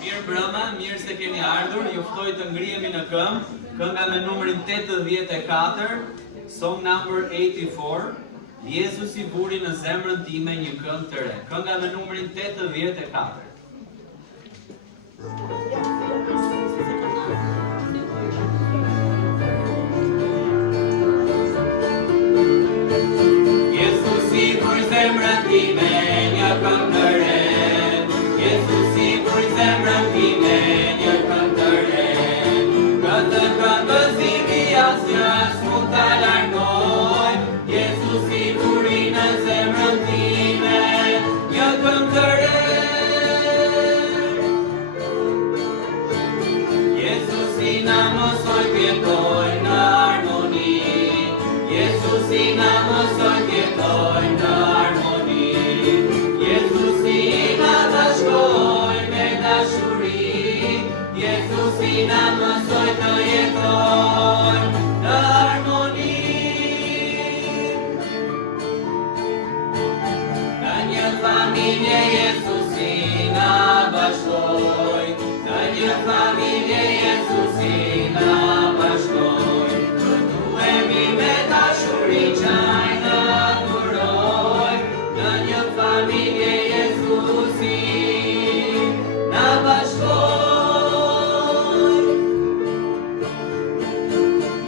Mirë mbrëma, mirë se keni ardhur, ju ftoj të ngrihemi në këmbë, kënga me numrin 84, song number 84, Jezusi buri në zemrën time një këngë të re. Kënga me numrin 84. Jezusi buri zemrën time një këngë të re. Jezusi buri zemrën time një këngë të re. Këtë këngë zimi asnjës mund ta largoj. Jezusi buri në zemrën time një këngë të re. Jezusi na mësoj t'jetoj në harmoni. Jezusi na mësoj t'jetoj në harmoni. Jezusi na bashkoj me dashuri. Jezusi na mësoj të jetoj në harmoni. Në një familje Jezusi na bashkoj. Në një familje Jezusi na bashkoj. Të duhemi me dashuri qaj në adhuroj. Në një familje Jezusi na bashkoj.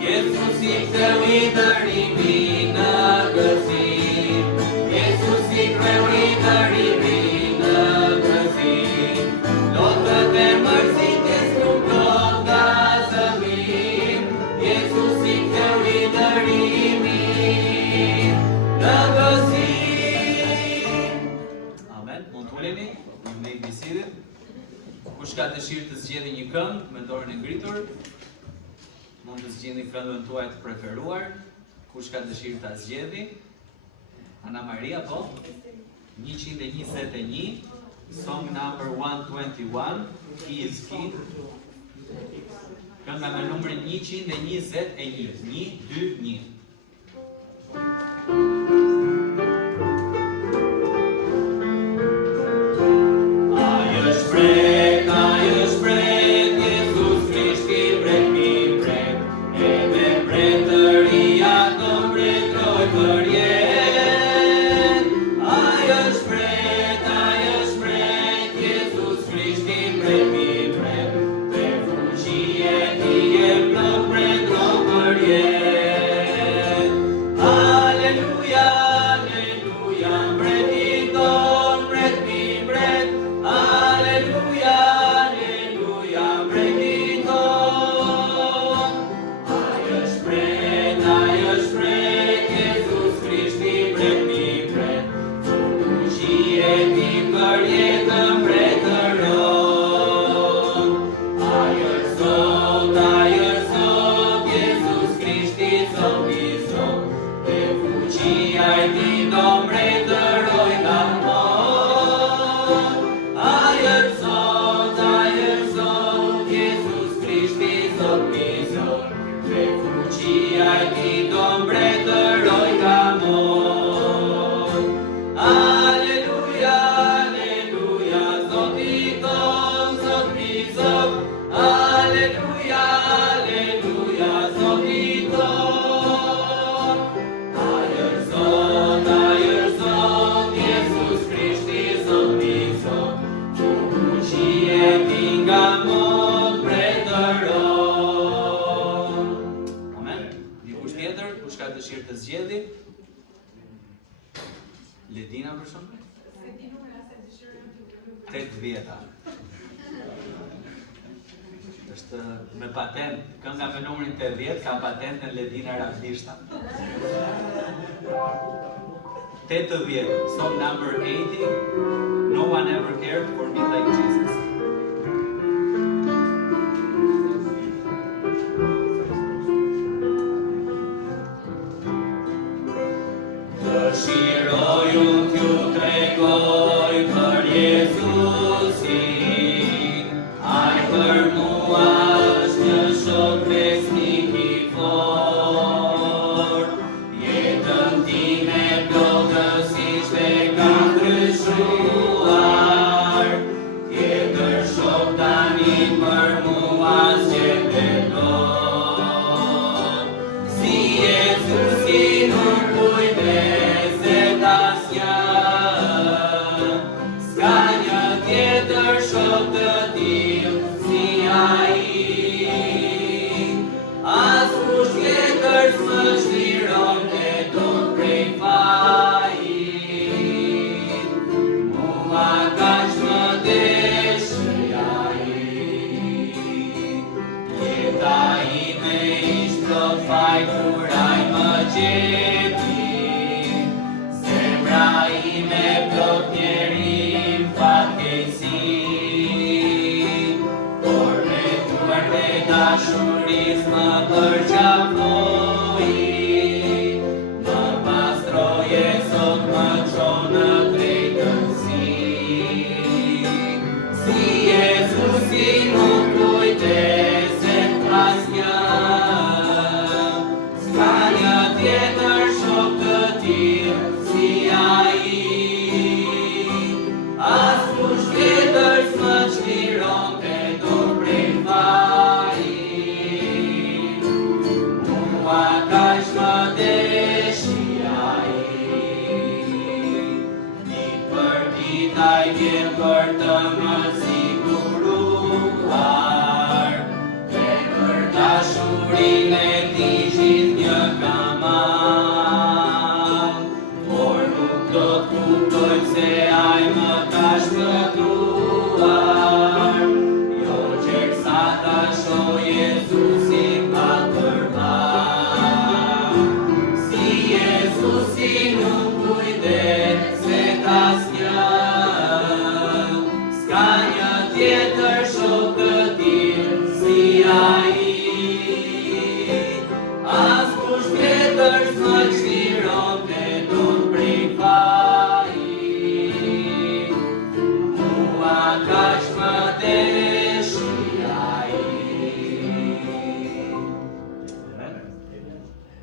Jezusi kreu i dërimin në gëzim. Jezusi kreu i dërimin në gëzim. Lotët e mërzitjes nuk do nga zëvim. Jezusi kreu i dërimin në gëzim. Amen. Mund t'uleni, me i bisidit. Kush ka dëshirë të zgjedhë një këngë me dorën e ngritur, mund të zgjidhni këngën tuaj të preferuar. Kush ka dëshirë ta zgjedhë? Ana Maria, po? 121, song number 121, He is King. Kënga me numrin 121, 121. Ledina për shumë? 8 vjeta. Është me patent, kënga me numrin 80 ka patentën Ledina Ravdishta. 80, song number 80, No one ever cared for me like Jesus. Jetën një për mua zgjedhëton. Si Jezusi nuk kujdeset asnjë, s'ka një tjetër shok të tillë si ai. Askush tjetër s'më çliron e dot prej fajit. Mua kaq më deshi ai. Jeta ime ishte plot faj kur ai më gjeti. Zemra ime plot njerim fatkeqësi. Por me duar të dashuris më përqafoi. Më pastroje sot më çon në drejtësi. Si Jezusi nuk kujdeset asnjë, s'ka një tjetër shok të tillë si ai. Askush tjetër s'më çliron e dot prej fajit. Mua kaq më deshi ai. Ditë për ditë ai vjen për të më siguruar. Dhe për dashurinë e tij gjithnjë kam marrë. Por nuk do t'kuptoj se ai më ka shpëtuar. Jo qersa ta shoh Jezusin pa përmar. Si Jezusi nuk kujdeset asnjë, s'ka një tjetër shok të tillë si ai. Askush tjetër s'më çliron e dot prej fajit. Mua kaq më deshi ai.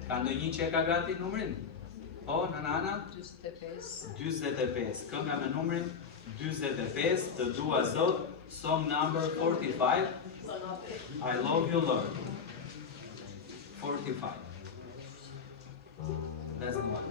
Ka ndonjë që e ka gati numrin? Po, Nana? 45. Kënga me numrin 45, të dua Zot, song number 45. I love you Lord. 45. That's the one.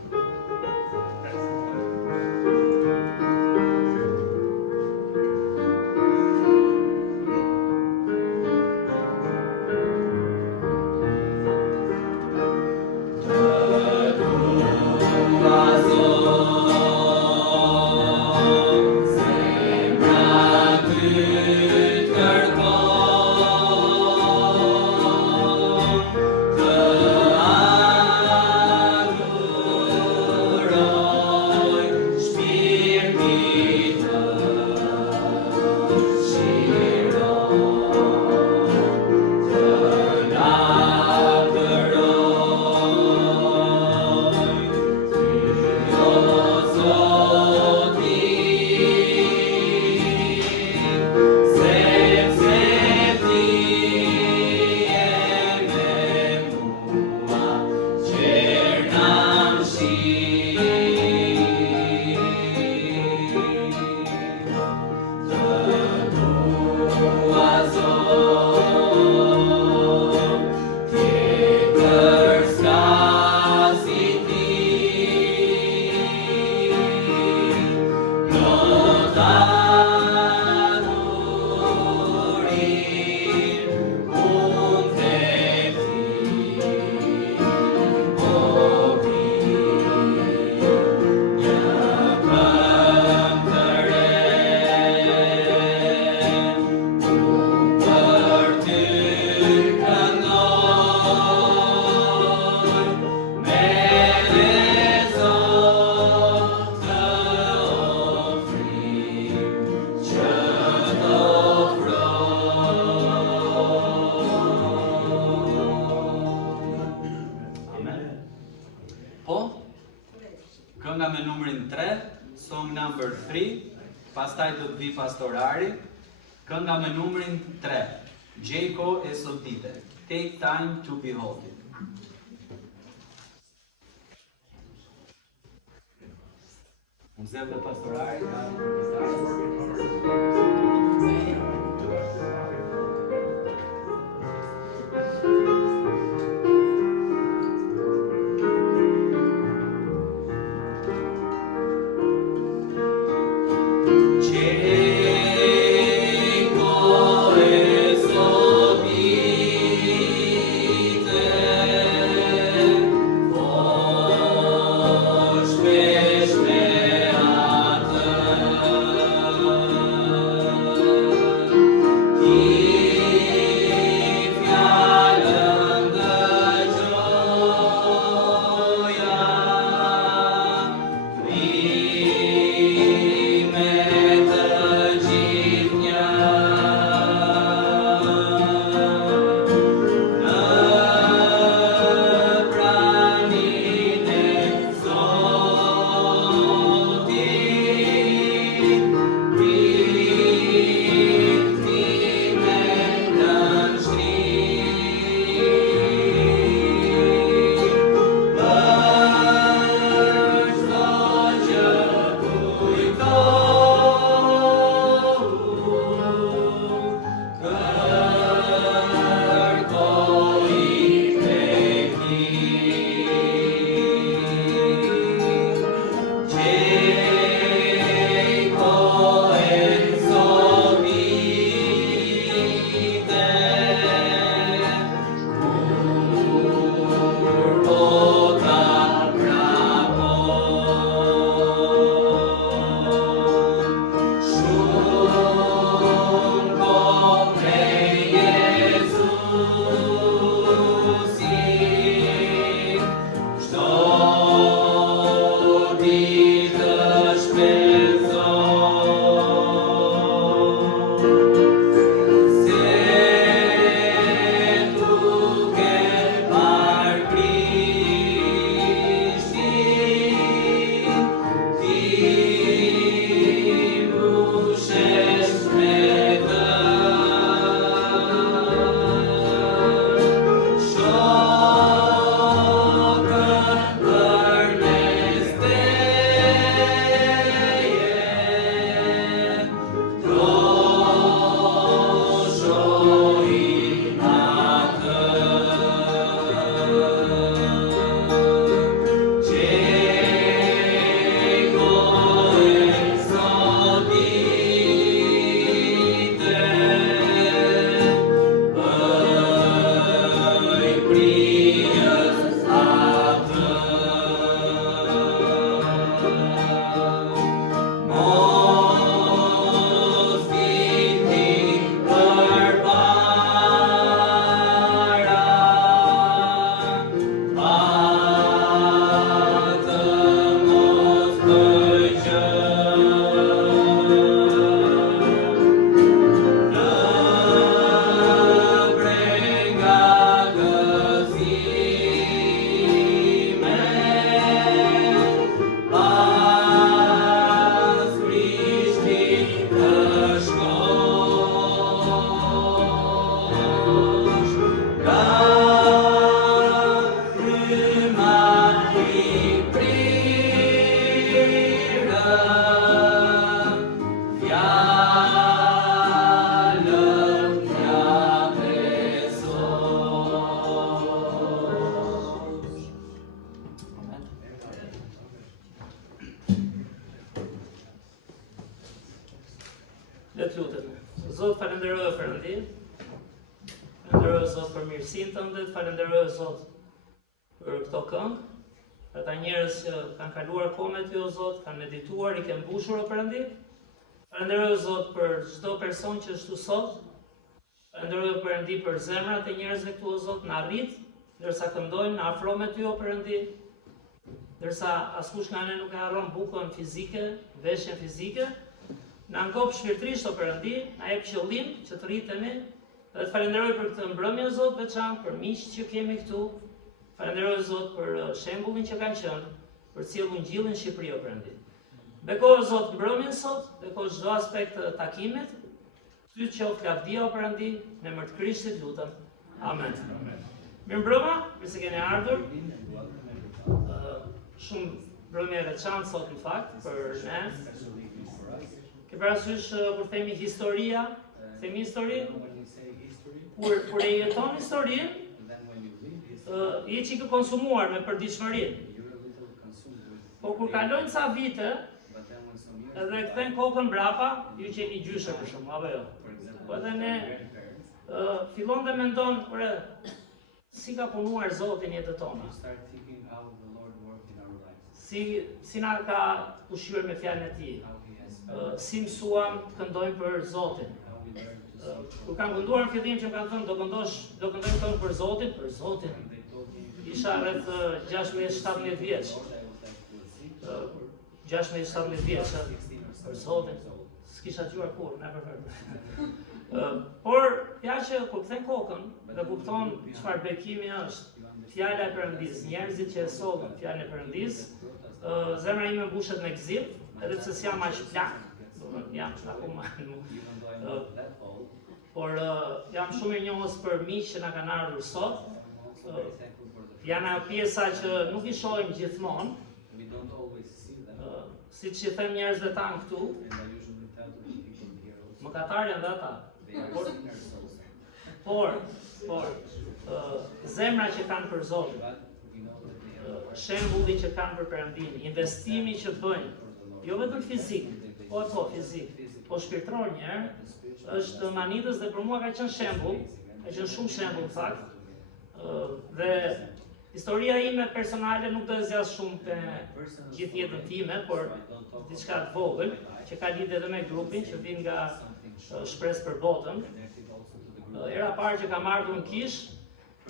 Kënga me numrin 3, song number 3, pastaj do të vi pastorari. Kënga me numrin 3, Gjeko e Sotite, Take Time to Behold It. Unë zëvë dhe pastorari, Perëndi. Falenderoj Zot për mirësinë tënde, falenderoj Zot për këto këngë. Për ata njerëz që kanë kaluar kohë me ty o Zot, kanë medituar, i ke mbushur o Perëndi. Falenderoj Zot për çdo person që është këtu sot. Falenderoj Perëndi për zemrat e njerëzve këtu o Zot, na rrit, ndërsa këndojmë, na afro me ty o Perëndi. Ndërsa askush nga ne nuk e harron bukën fizike, veshjen fizike, na ngop shpirtërisht o Perëndi, na jep qëllim që të rritemi. Dhe të falenderoj për këtë mbrëmje o Zot veçantë, për miqtë që kemi këtu. Falenderoj Zot për shembullin që kanë qenë, për cilën Ungjillin në Shqipëri o Perëndi. Bekoj o Zot mbrëmjen sot, bekoj çdo aspekt të takimit. Ty qoftë lavdia o Perëndi, në emër të Krishtit lutem. Amen. Mirëmbrëma, mirë se keni ardhur. Shumë mbrëmje veçantë sot në fakt për ne. Ke parasysh kur themi historia, themi histori, kur e jeton historinë, je çike konsumuar me përditshmërinë. Po kur kalojnë ca vite, edhe kthen kokën mbrapa, ju qeni gjyshe për shkak, apo jo? Po edhe ne fillon dhe mendon, ore, si ka punuar Zoti në jetën tonë. Si na ka ushqyer me fjalën e tij. Si mësuam të këndojmë për Zotin. Kur kam kënduar në fillim që më kanë thënë do këndojmë këngë për Zotin. Isha rreth 16-17 vjeç. 16-17 vjeç për Zotin. S'kisha dëgjuar kurrë, ne për por ja që kur kthen kokën dhe kupton çfarë bekimi është, fjala e Perëndis, njerëzit që e sollën fjalën e Perëndis, zemra ime mbushet me gëzim, edhe pse s'jam aq plak, jam akoma. Por jam shumë i njohës për miq që na kanë ardhur sot. Janë ajo pjesa që nuk i shohim gjithmonë. Siç i them njerëzve tan këtu, mëkatar janë dhe ata. Por zemra që kanë për Zotin, shembulli që kanë për Perëndin, investimi që bëjnë, jo vetëm fizik, po fizik, po shpirtëror një herë, është manitës dhe për mua ka qenë shembull, ka qenë shumë shembull në fakt. Dhe historia ime personale nuk do të zgjas shumë te gjithë jetën time, por diçka të vogël që ka lidhje edhe me grupin që vjen nga Shpresë për Botën. Era parë që kam ardhur në Kish,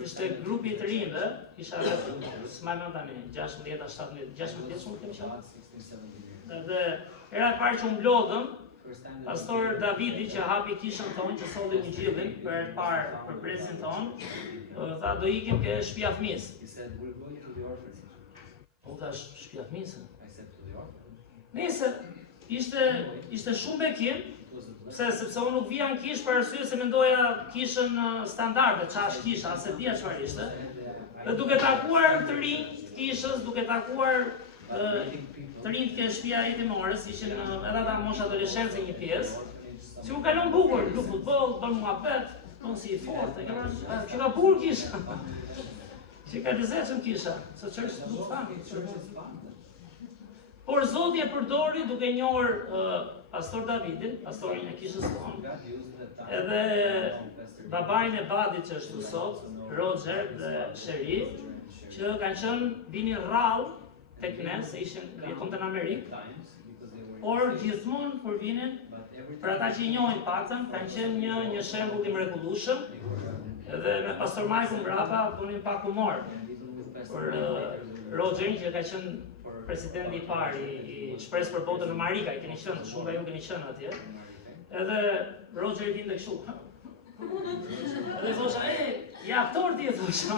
ishte grupi i të rinjve, isha s'ma mend tani, 16 shumë kem qenë. Dhe era parë që u mblodhëm, pastor Davidi që hapi kishën tonë, që solli Ungjillin për parë për brezin tonë, tha do ikim ke shtëpia fëmijës. Po thash shtëpia fëmijës. Nëse ishte shumë bekim, sepse unë nuk vija në Kish për arsye se mendoja kishën standarde, çfarë kisha, se dia çfarë ishte. Dhe duke takuar të rinj të kishës, duke takuar të rinj të shtëpia hetimores, ishin edhe ata moshë adoleshencë një pjesë, që u kalon bukur, lu futboll, bën muhabet, tonë si i fortë, që ka bukur kisha. Që ka lezetshëm kisha, se ç'është nuk thanë. Por Zoti e përdori duke njohur pastor Davidin, pastorin e kishës tonë, edhe babain e Badit që është sot, Roger dhe Sheri, që kanë qenë vini rrallë tek ne, se jetonte në Amerikë, por gjithmonë kur vinin, për ata që i njohin paktën, kanë qenë një shembull i mrekullueshëm, edhe me pastor Michael mbrapa bënin pak humor. Por Rogerin që ka qenë presidenti i parë i Shpresë për Botën në Marika, i keni qenë, shumë nga ju keni qenë atje. Edhe Roger i vinte kështu. Edhe thosha, ja aktor ti, thosha.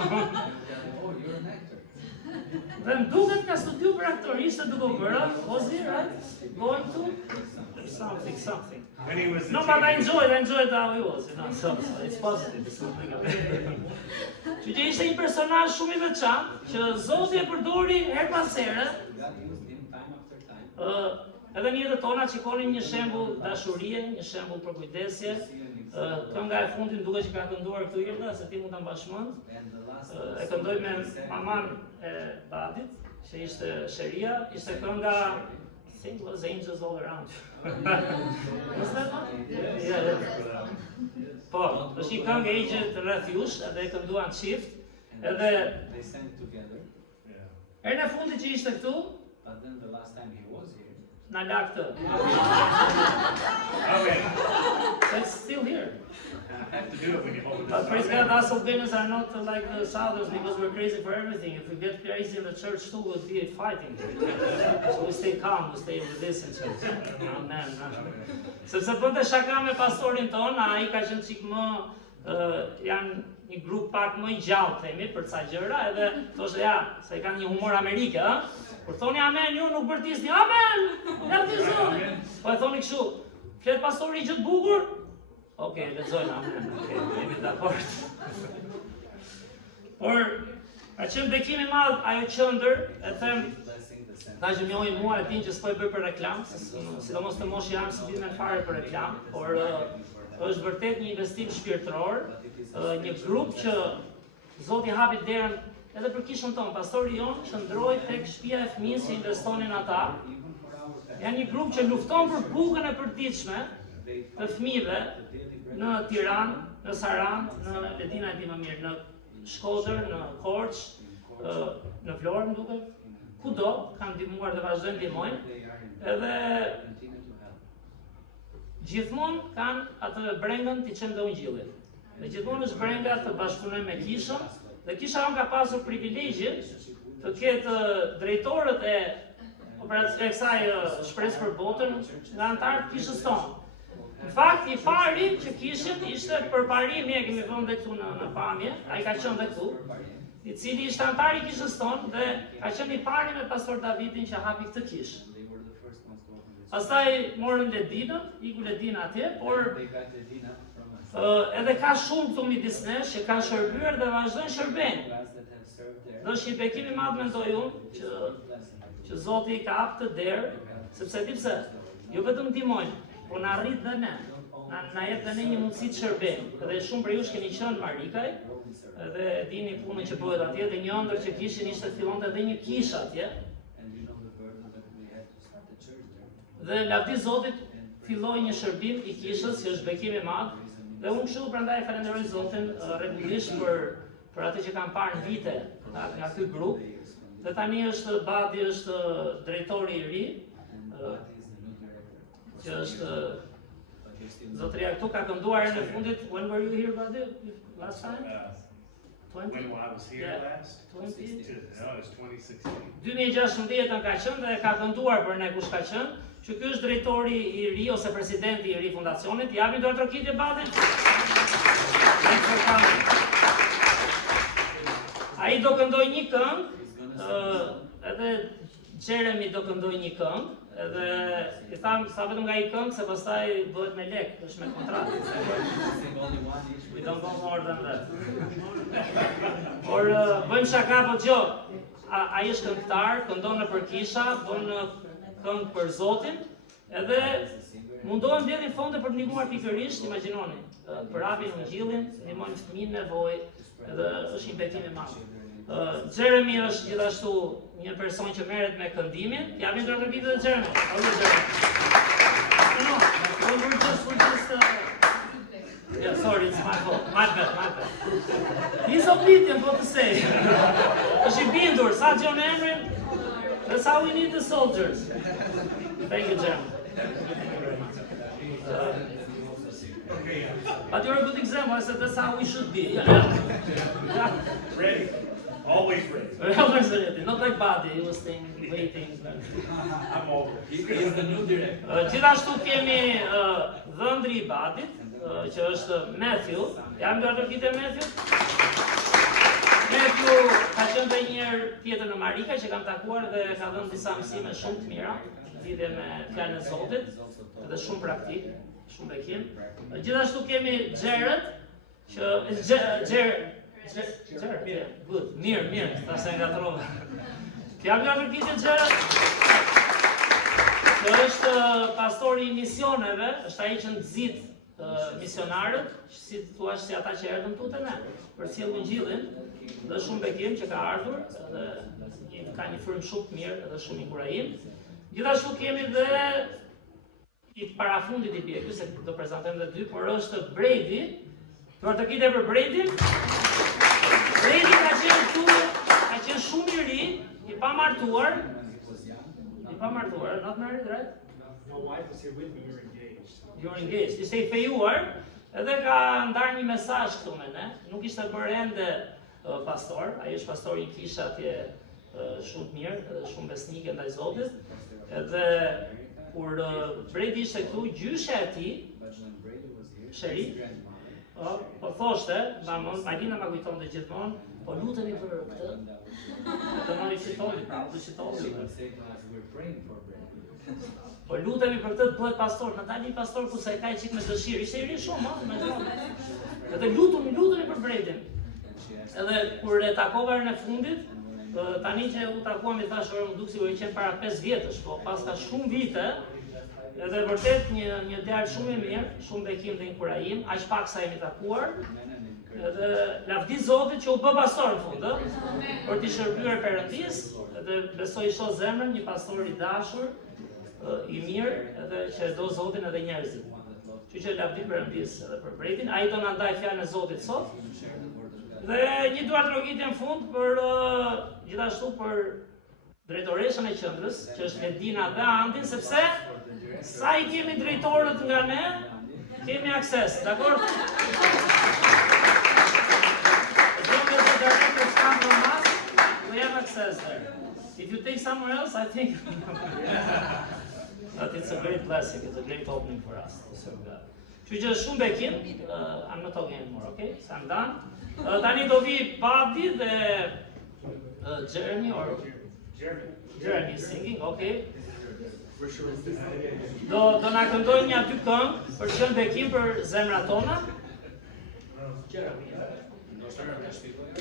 Dhe më duket ka studiu për aktorishtë duke u bërë, was he right? Going to something. No, but I enjoyed how he was, so it's positive, it's something about it. Që ishte një personazh shumë i veçantë, që Zoti e përdori her pas here. Edhe në jetën tona shikonin një shembull dashurie, një shembull për kujdesje. Kënga e fundit duket që ka kënduar këtu Irda, se ti mund ta mbash mend. E këndoi me maman e Badit, që ishte Sheria, ishte kënga I think it was Angels All Around. Was that one? Yeah. Po, është një këngë e gjetë rreth jush, edhe e kënduan çift, edhe they sang together. herën e fundit që ishte këtu, But then the last time he was here, na la këtë. Okay, That's still here. I have to do it when you hold it. But praise God, us Albanians are not like the Southers because we're crazy for everything. If we get crazy in the church too, we'll be fighting. So we stay calm, we stay with this in church. Amen. Sepse bënte shaka me pastorin ton, ai ka qenë çik më janë një grup pak më i gjallë, themi, për ca gjëra, edhe thoshte ja, se kanë një humor Amerikë, ëh? Kur thoni amen, ju nuk bërtisni amen. Ja ti po e thoni kështu. Flet pastori gjë të bukur? Okej, lexojmë amen. Okej, jemi dakord. Por ka qenë bekim i madh ajo qendër, e them, blessing the center. ta që njohin mua e din që s'po e bëj për reklam, sidomos të moshë jam si me fare për reklam, por është vërtet një investim shpirtëror, një grup që Zoti hapi derën edhe për kishën tonë. Pastori jon qëndroi tek shtëpia e fëmijës që investonin ata. Even for our family, Janë një grup që lufton për bukën e përditshme they të fëmijëve the daily bread. në Tiranë, në Sarandë, në Ledina e di më mirë, në Shkodër, në Korçë, në Vlorë më duket, kudo kanë ndihmuar dhe vazhdojnë ndihmojnë, They are in edhe continue to help. gjithmonë kanë atë brengën të qenë dhe ungjillit. Dhe gjithmonë është brenga të bashkëpunojnë me kishën, dhe kisha ka pasur privilegjin të ketë drejtorët e kësaj shpresë për botën nga antarët kishës tonë. Në fakt, i pari që kishin ishte përparimi, e kemi vënë dhe këtu në pamje, ai ka qenë dhe këtu, i cili ishte antar i kishës tonë dhe ka qenë i pari me pastor Davidin që hapi këtë kishë. They were the first ones to open this. Pastaj morën Ledinën, iku Ledina atje, por They got the dinner from us. edhe ka shumë këtu midis nesh që kanë shërbyer dhe vazhdojnë shërbejnë. Guys that have served there. Do është një bekim i madh mendoj unë që Zoti i ka hap të derë, sepse di pse, jo vetëm ndihmojnë, po na arrit dhe ne. Na jep dhe ne një mundësi të shërbejmë. Dhe shumë për jush keni qenë Marikaj, dhe dini punën që bëhet atje, dhe një ëndër që kishin ishte të fillonte edhe një kishë atje. And you know the burden that we had to start the church there. Dhe lavdi Zotit filloi një shërbim i kishës që është bekim i madh. Dhe unë kështu prandaj falenderoj Zotin rregullisht për atë që kam parë në vite nga ky grup. Dhe tani është Badi është drejtori i ri, And Bati is the new director. që është But you're still zotëria këtu ka kënduar herën e fundit. When were you here, Badi? Last time? 20? When I was here Yeah. last, 20? no, it was 2016. 2016 ka qenë dhe ka kënduar për ne kush ka qenë, që ky është drejtori i ri ose presidenti i ri fundacionit. Japin dorë trokitje Badit. Ai do këndoj një këngë, edhe Jeremy do këndoj një këngë, edhe i tham sa vetëm nga i këngë se pastaj bëhet me lek, është me kontratë. sing only one each. We don't go more than that. Por bëjmë shaka po gjo, ai është këngëtar, këndon nëpër kisha, bën këngë për Zotin, edhe mundohen mbledhin fonde për të ndihmuar pikërisht, imagjinoni, për hapin ungjillin, ndihmojnë fëmijë në nevojë, edhe është një bekim i madh. Jeremy është gjithashtu një person që merret me këndimin. Japin dorë trokitje të Jeremy. How are you, Jeremy? No, we're just yeah, sorry, it's my fault. My bad. He's obedient, what to say. Është i bindur, sa John Henry. That's how we need the soldiers. Thank you, Jeremy. But you're a good example. I said that's how we should be. Ready? Always ready. Always ready. Not like Buddy, he was staying, waiting. I'm over. He is the new director. Gjithashtu kemi dhëndri i Badit, që është Matthew. Jam dorë trokitje Matthew. Matthew ka qenë dhe një herë tjetër në Marika që kam takuar dhe ka dhënë disa mësime shumë të mira lidhje me fjalën e Zotit, edhe shumë praktik, shumë bekim. Gjithashtu kemi Jared, që Jared, yeah, good, mirë, ta se ngatrova. Jam dorë trokitje Jared. Që është pastori i misioneve, është ai që nxit misionarët, si thua si ata që erdhën tutë ne, për sjellë ungjillin, dhe shumë bekim që ka ardhur, dhe ka një frymë shumë të mirë dhe shumë inkurajim. Gjithashtu kemi dhe i parafundit i bie, ky se do prezantojmë dhe dy, por është Brady, Për të kite për Bredin. Bredi ka qenë shumë i ri, i pamartuar, not married, right? My wife was here with me, we were engaged. You're engaged. Ishte i fejuar, edhe ka ndarë një mesazh këtu me ne. Nuk ishte bërë ende pastor, ai është pastor i kisha atje shumë të mirë, edhe shumë besnike ndaj Zotit. Edhe kur Bredi ishte këtu, gjysha e tij, Sheri, po thoshte, Marina ma kujtonte gjithmonë, po lutemi për këtë. Të mori fitolli, pra, du fitolli. Po lutemi për këtë të bëhet pastor, në tani pastor ku sa i ka qik me dëshirë, ishte i ri shumë, me zonë. Edhe lutemi për Bredin. Edhe kur e takova në fundit, tani që u takuam i thash, më duk si u i qenë para 5 vjetësh, po pas ka shumë vite, edhe vërtet një djalë shumë i mirë, shumë bekim dhe inkurajim, aq pak sa jemi takuar. Edhe lavdi Zotit që u bë pastor në fund, për t'i shërbyer Perëndis, edhe besoj shoh zemrën, një pastor i dashur, i mirë, edhe që do Zotin edhe njerëzit. Kështu që lavdi Perëndis edhe për Bredin, ai do na ndaj fjalën e Zotit sot. Dhe një duartrogitje në fund për gjithashtu për drejtoreshën e qendrës, që është Medina dhe Andin, sepse sa i kemi drejtorët nga ne, kemi akses, dakor? We have access there. If you take somewhere else, I think that it's a great blessing, it's a great opening for us to serve God. Kështu që shumë bekim, I'm not talking anymore, okay? So I'm done. Tani do vi Badi dhe Jeremy singing, okay? Do na këndojnë një dy këngë për qenë bekim për zemrat tona. Jeremy,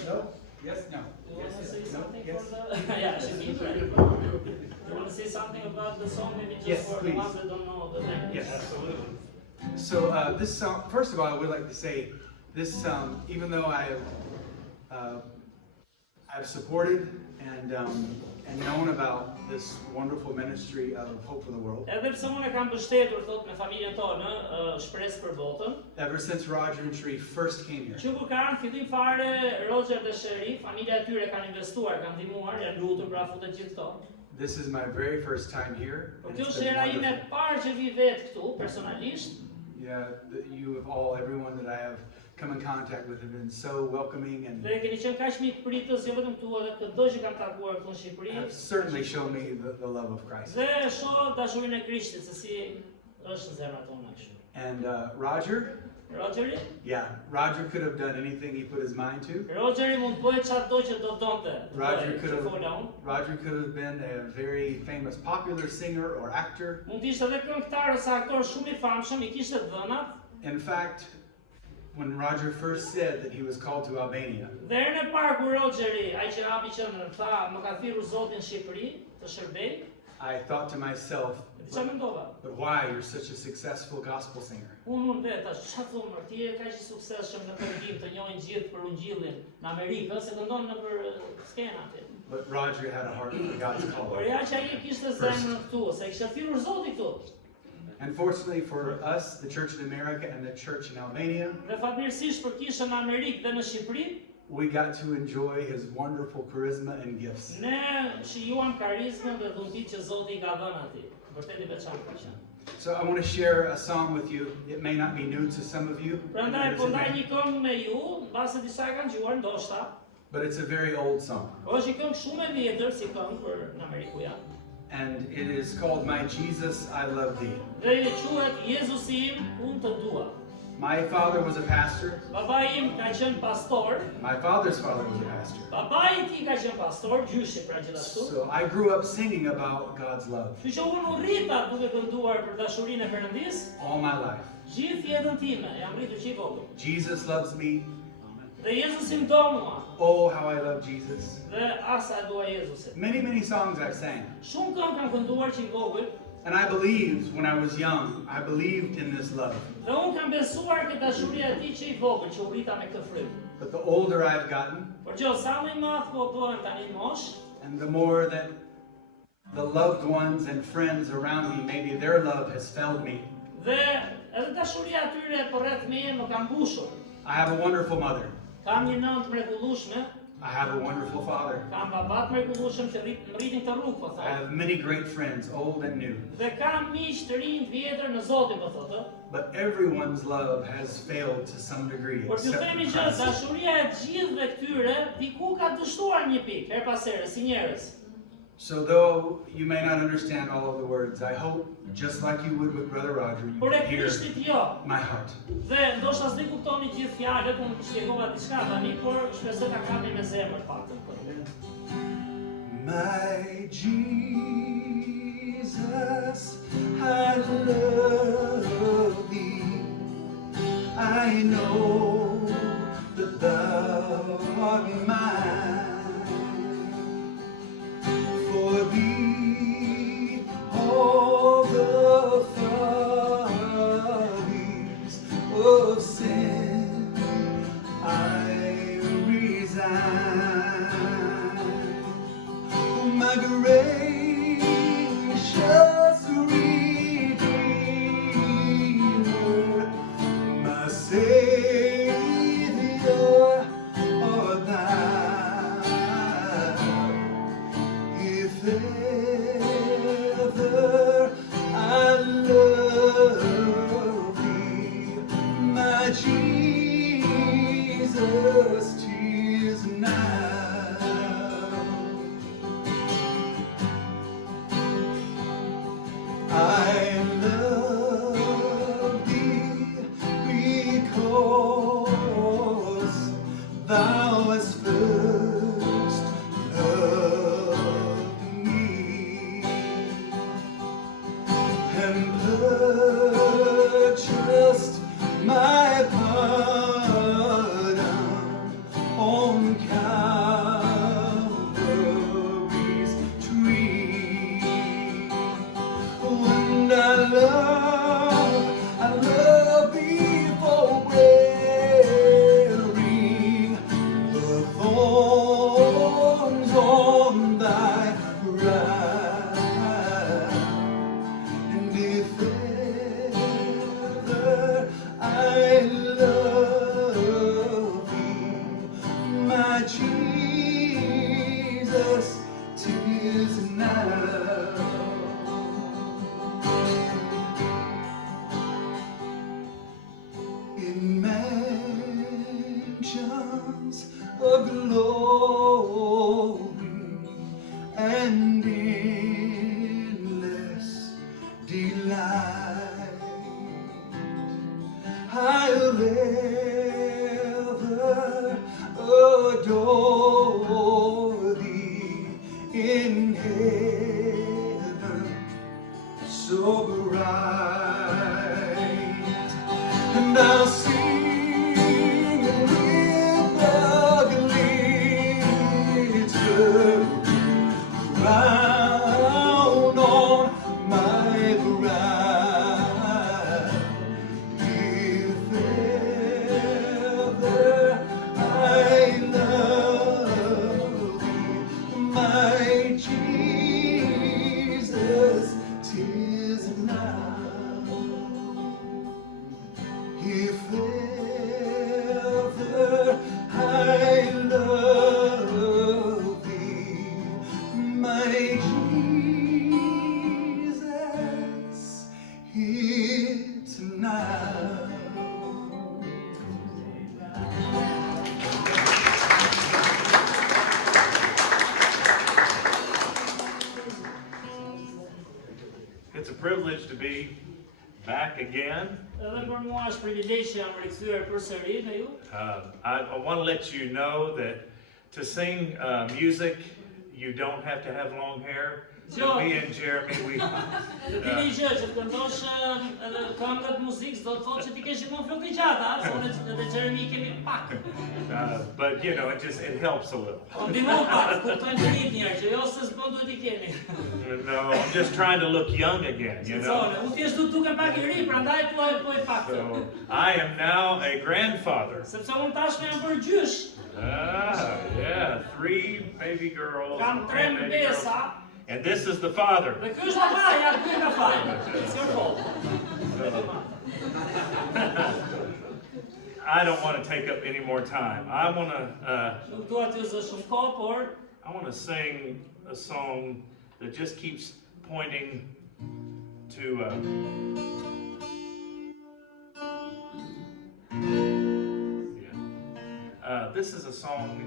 No? Yes, no. you want to say something Yes. for the... Yeah, she means right. You want to say something about the song, maybe just Yes, for the please. ones that don't know the language? Yes. Absolutely. So this song, first of all, I would like to say this, even though I've supported and known about this wonderful ministry of Hope for the World Edhe pse unë e kam mbështetur thot me familjen tonë, shpresë për botën. ever since Roger and Sheree first came here. Që kur ka ardhur fillim fare Roger dhe Sheri, familja e tyre kanë investuar, kanë ndihmuar, janë lutur pra futet gjithë këto. This is my very first time here. Por and kjo it's është been era ime e wonderful. parë që vi vetë këtu personalisht. Yeah, you have all, everyone that I have come in contact with have been so welcoming and Dhe keni qenë kaq mikpritës, jo vetëm këtu, edhe çdo që kam takuar këtu në Shqipëri. have certainly shown me the love of Christ. Dhe shoh dashurinë e Krishtit se si është në zemrat tona kështu. And Roger, Rogeri? yeah, Roger could have done anything he put his mind to. Rogeri mund të bëjë çdo që do donte. Roger could Që have, fola unë. Roger could have been a very famous popular singer or actor. Mund të ishte edhe këngëtar ose aktor shumë i famshëm, i kishte dhënat. In fact, when Roger first said that he was called to Albania, Dhe herën e parë kur Rogeri, ai që hapi qendrën, tha, më ka thirrur Zoti në Shqipëri të shërbej. I thought to myself, Dhe çfarë mendova? but why, you're such a successful gospel singer? Unë vetë tash çfarë thon, ti je kaq i suksesshëm në këngim, të njohin gjithë për ungjillin në Amerikë, se këndon nëpër skenë aty. But Roger had a heart for God's Por call. ja që ai kishte zemrën këtu, se kishte thirrur Zoti këtu. And fortunately for us, the Church in America and the Church in Albania, Dhe fatmirësisht për kishën në Amerikë dhe në Shqipëri, we got to enjoy his wonderful charisma and gifts. ne shijuam karizmën dhe dhuntit që Zoti i ka dhënë atij. Vërtet i veçantë ka qenë. So I want to share a song with you. It may not be new to some of you, Prandaj po ndaj një këngë me ju, mbase disa e kanë dëgjuar ndoshta. but it's a very old song. Është një këngë shumë e vjetër si këngë për në Amerikë ja. And it is called My Jesus, I Love Thee. Dhe i quhet Jezusi im, unë të dua. My father was a pastor. Babai im ka qenë pastor, My father's father was a pastor. babai i tij ka qenë pastor, gjyshi pra gjithashtu. So I grew up singing about God's love Kështu që unë u rrita duke kënduar për dashurinë e Perëndis, all my life. gjithë jetën time, jam rritur që i vogël. Jesus loves me. Dhe Jezusi më do mua, Oh, how I love Jesus. dhe asa e dua Jezusin. Many, many songs I've sang. Shumë këngë kam kënduar që i vogël, And I believed when I was young, I believed in this love. dhe unë kam besuar këtë dashuri e tij që i vogël, që u rrita me këtë frymë. But the older I've gotten, Por që sa më i madh po bëhem tani mosh, and the more that the loved ones and friends around me, maybe their love has failed me, dhe edhe dashuria atyre përreth meje më ka mbushur. I have a wonderful mother. Kam një nënë të mrekullueshme, I have a wonderful father. kam baba të mrekullueshëm që rritin të rrugë, po I thotë. have many great friends, old and new. Dhe kam miq të rinj të vjetër në Zotin, po thotë. But everyone's love has failed to some degree. Por t'ju Except themi for që Christ. dashuria e gjithëve këtyre diku ka dështuar një pikë, her pas here, si njerëz. So though you may not understand all of the words, I hope, just like you would with Brother Roger, you Por e can hear Krishtit jo. my heart. Dhe ndoshta s'e kuptoni gjithë fjalët, unë shpjegova diçka tani, por shpresoj ta kapni me zemër paktën. My Jesus, I love thee. I know that thou art mine. For thee all the follies of sin I resign. Oh, my gracious Redeemer, my Savior, art thou. If ever I love thee, my Jesus, 'tis now. I love thee because thou hast first loved me and purchased my pardon on Calvary's tree. And I love thee for wearing the thorns on thy brow. And if ever I love thee, my Jesus, 'tis now. In mansions of glory and endless delight, I'll ever adore thee in heaven so bright. And I'll sing with the glitter crown on my brow. If ever I love thee, my Jesus, 'tis now. If ever I love thee, my Jesus, it's now. It's a privilege to be back again. Edhe për mua është privilegj që jam rikthyer përsëri në ju. I want to let you know that to sing music, you don't have to have long hair. Joe. Me and Jeremy, we Dhe dini gjë që të këndosh edhe këngët muzikë do të thotë që ti ke gjithmonë flokë të gjata, se unë dhe Jeremy kemi pak. but you know, it helps a little. Po ndihmon pak, kuptojnë të rinj njerëz, që jo se s'bën duhet i keni. No, I'm just trying to look young again, you know. Unë thjesht du të dukem pak i ri, prandaj po e pak. So I am now a grandfather. Sepse unë tashmë jam bërë gjysh. Yeah, 3 baby girls. Kam 3 mbesa. And this is the father. Dhe ky është papaja, ky nga faja. It's your fault. I don't want to take up any more time. I want Nuk dua t'ju zë shumë kohë, por to sing a song that just keeps pointing to this is a song.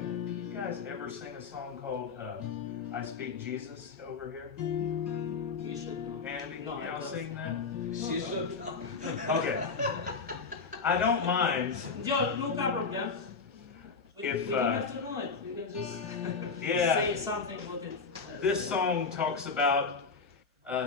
You guys ever sing a song called I Speak Jesus over here? you should know. Andy, No, I y'all don't. sing that? She should know. Okay. I don't mind Jo, nuk ka problem. If, we don't have to know it. You can just Yeah. say something about it. This song talks about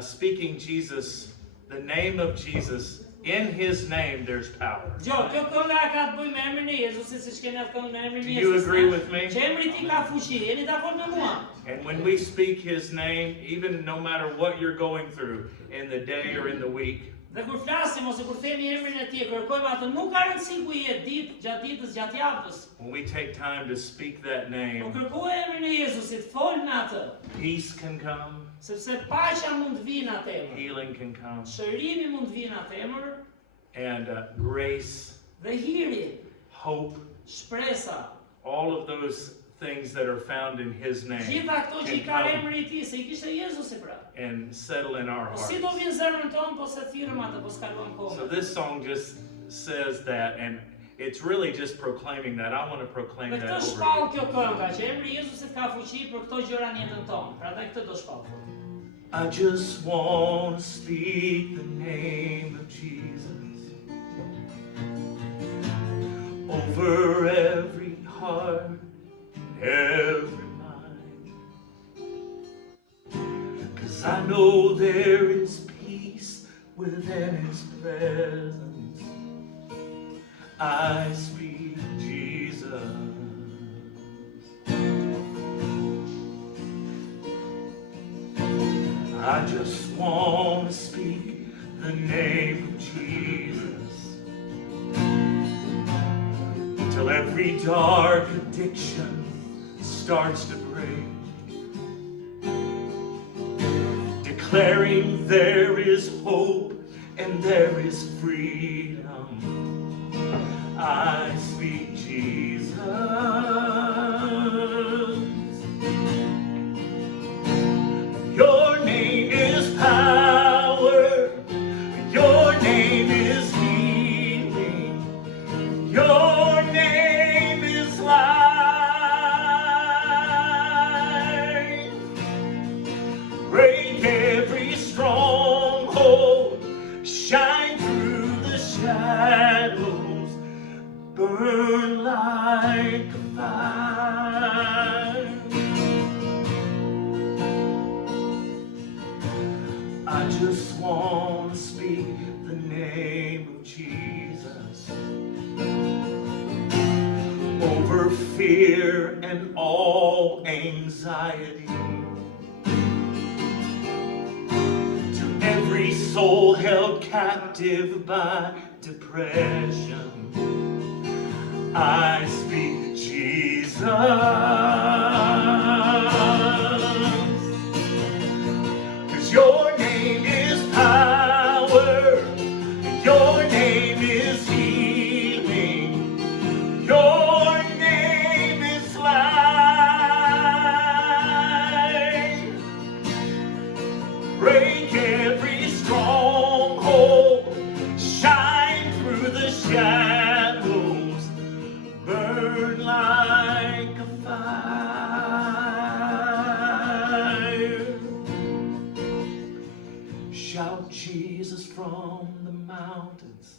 speaking Jesus, the name of Jesus. In His name, there's power. Jo, kjo kënga ka të bëjë me emrin e Jezusit, siç keni atë këngë me emrin Do e you Jezusit. agree with me? Që emri i tij ka fuqi. Jeni dakord me mua? And when we speak His name, even no matter what you're going through in the day or in the week, Dhe kur flasim ose kur themi emrin e tij, kërkojmë atë, nuk ka rëndësi ku je gjatë ditës, gjatë javës. when we take time to speak that Po name, kërkoj emrin e Jezusit, fol me atë, peace can come, sepse paqja mund të vinë atë emër. healing can come, Shërimi mund të vinë atë emër and grace, dhe hiri, hope, shpresa. all of those things that are found in His name Gjitha këto që i can ka come emri i tij, se i kishte Jezusi pra. and settle in our Po hearts. si do vinë zemrën tonë, po se thirrëm atë, po s'kaluam So kohë. this song just says that, and it's really just proclaiming that. I want to proclaim Dhe that këtë over shpall you. kjo kënga, që emri i Jezusit ka fuqi për këto gjëra në jetën tonë. Prandaj këtë do shpall. I just want to speak the name of Jesus over every heart, every mind. 'Cause I know there is peace within His presence. I speak Jesus. I just want to speak the name of Jesus till every dark addiction starts to break, declaring there is hope and there is freedom. I speak Jesus. Your name is power. Your name is healing. Your name is life. Break every stronghold. Shine through the shadows. Burn like a fire. I just want to speak the name of Jesus over fear and all anxiety. To every soul held captive by depression, I speak Jesus. 'Cause your name is power, your name is healing, your name is life. Break every stronghold, shine through the shadows, burn like a fire. Shout Jesus from the mountains,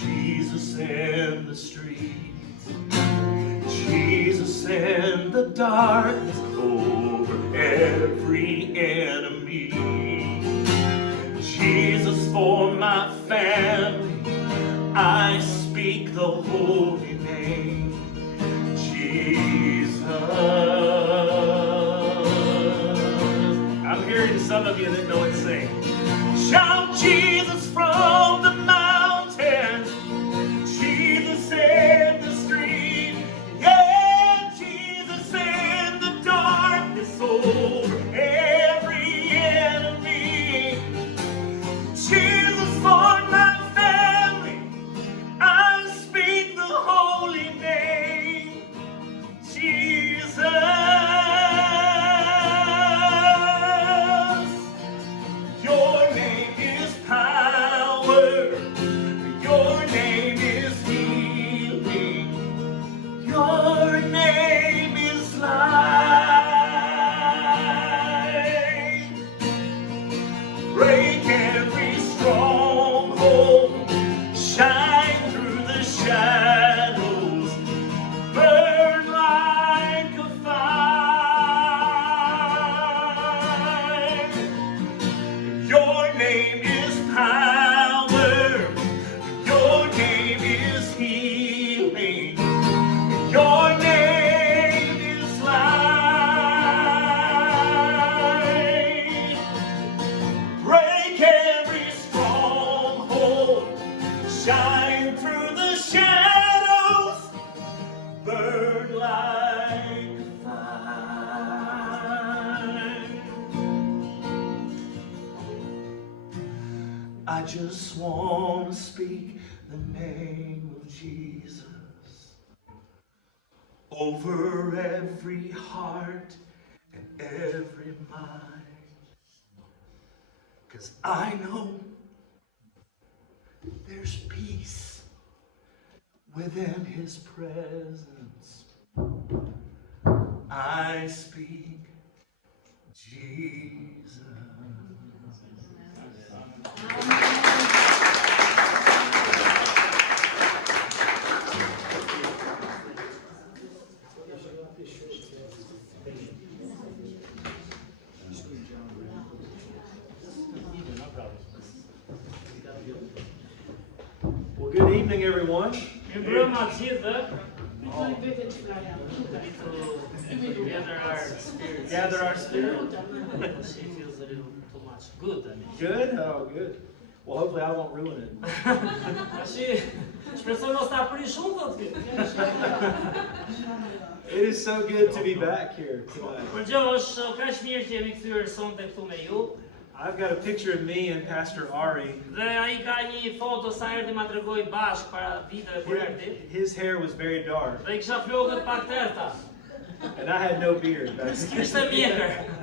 Jesus in the streets, Jesus in the darkness over every enemy, Jesus for my family, I speak the holy name, Jesus. I'm hearing some of you that know it sing. Shout Jesus from the mountains, Jesus in the street, yeah, Jesus in the darkness over every enemy, Jesus for my family, I speak I just want to speak the name of Jesus over every heart and every mind. 'Cause I know there's peace within His presence. I speak Jesus. Well, good evening, everyone. Mirëmbrëma të gjithëve. We need to gather our spirits. Gather our spirit. She feels a little too much. Good, I mean. Good? Oh, good. Well, hopefully I won't ruin it. Shpresoj mos ta prish shumë thotë kjo. It is so good to be back here tonight. Por gjë është kaq mirë që jemi kthyer sonte këtu me ju. I've got a picture of me and Pastor Ari. Dhe ai ka një foto sa erdhi ma tregoi bashkë para viteve kur erdhi. His hair was very dark, Dhe I kisha flokët pak të errta. and I had no beard back S'kishte then. mjekër.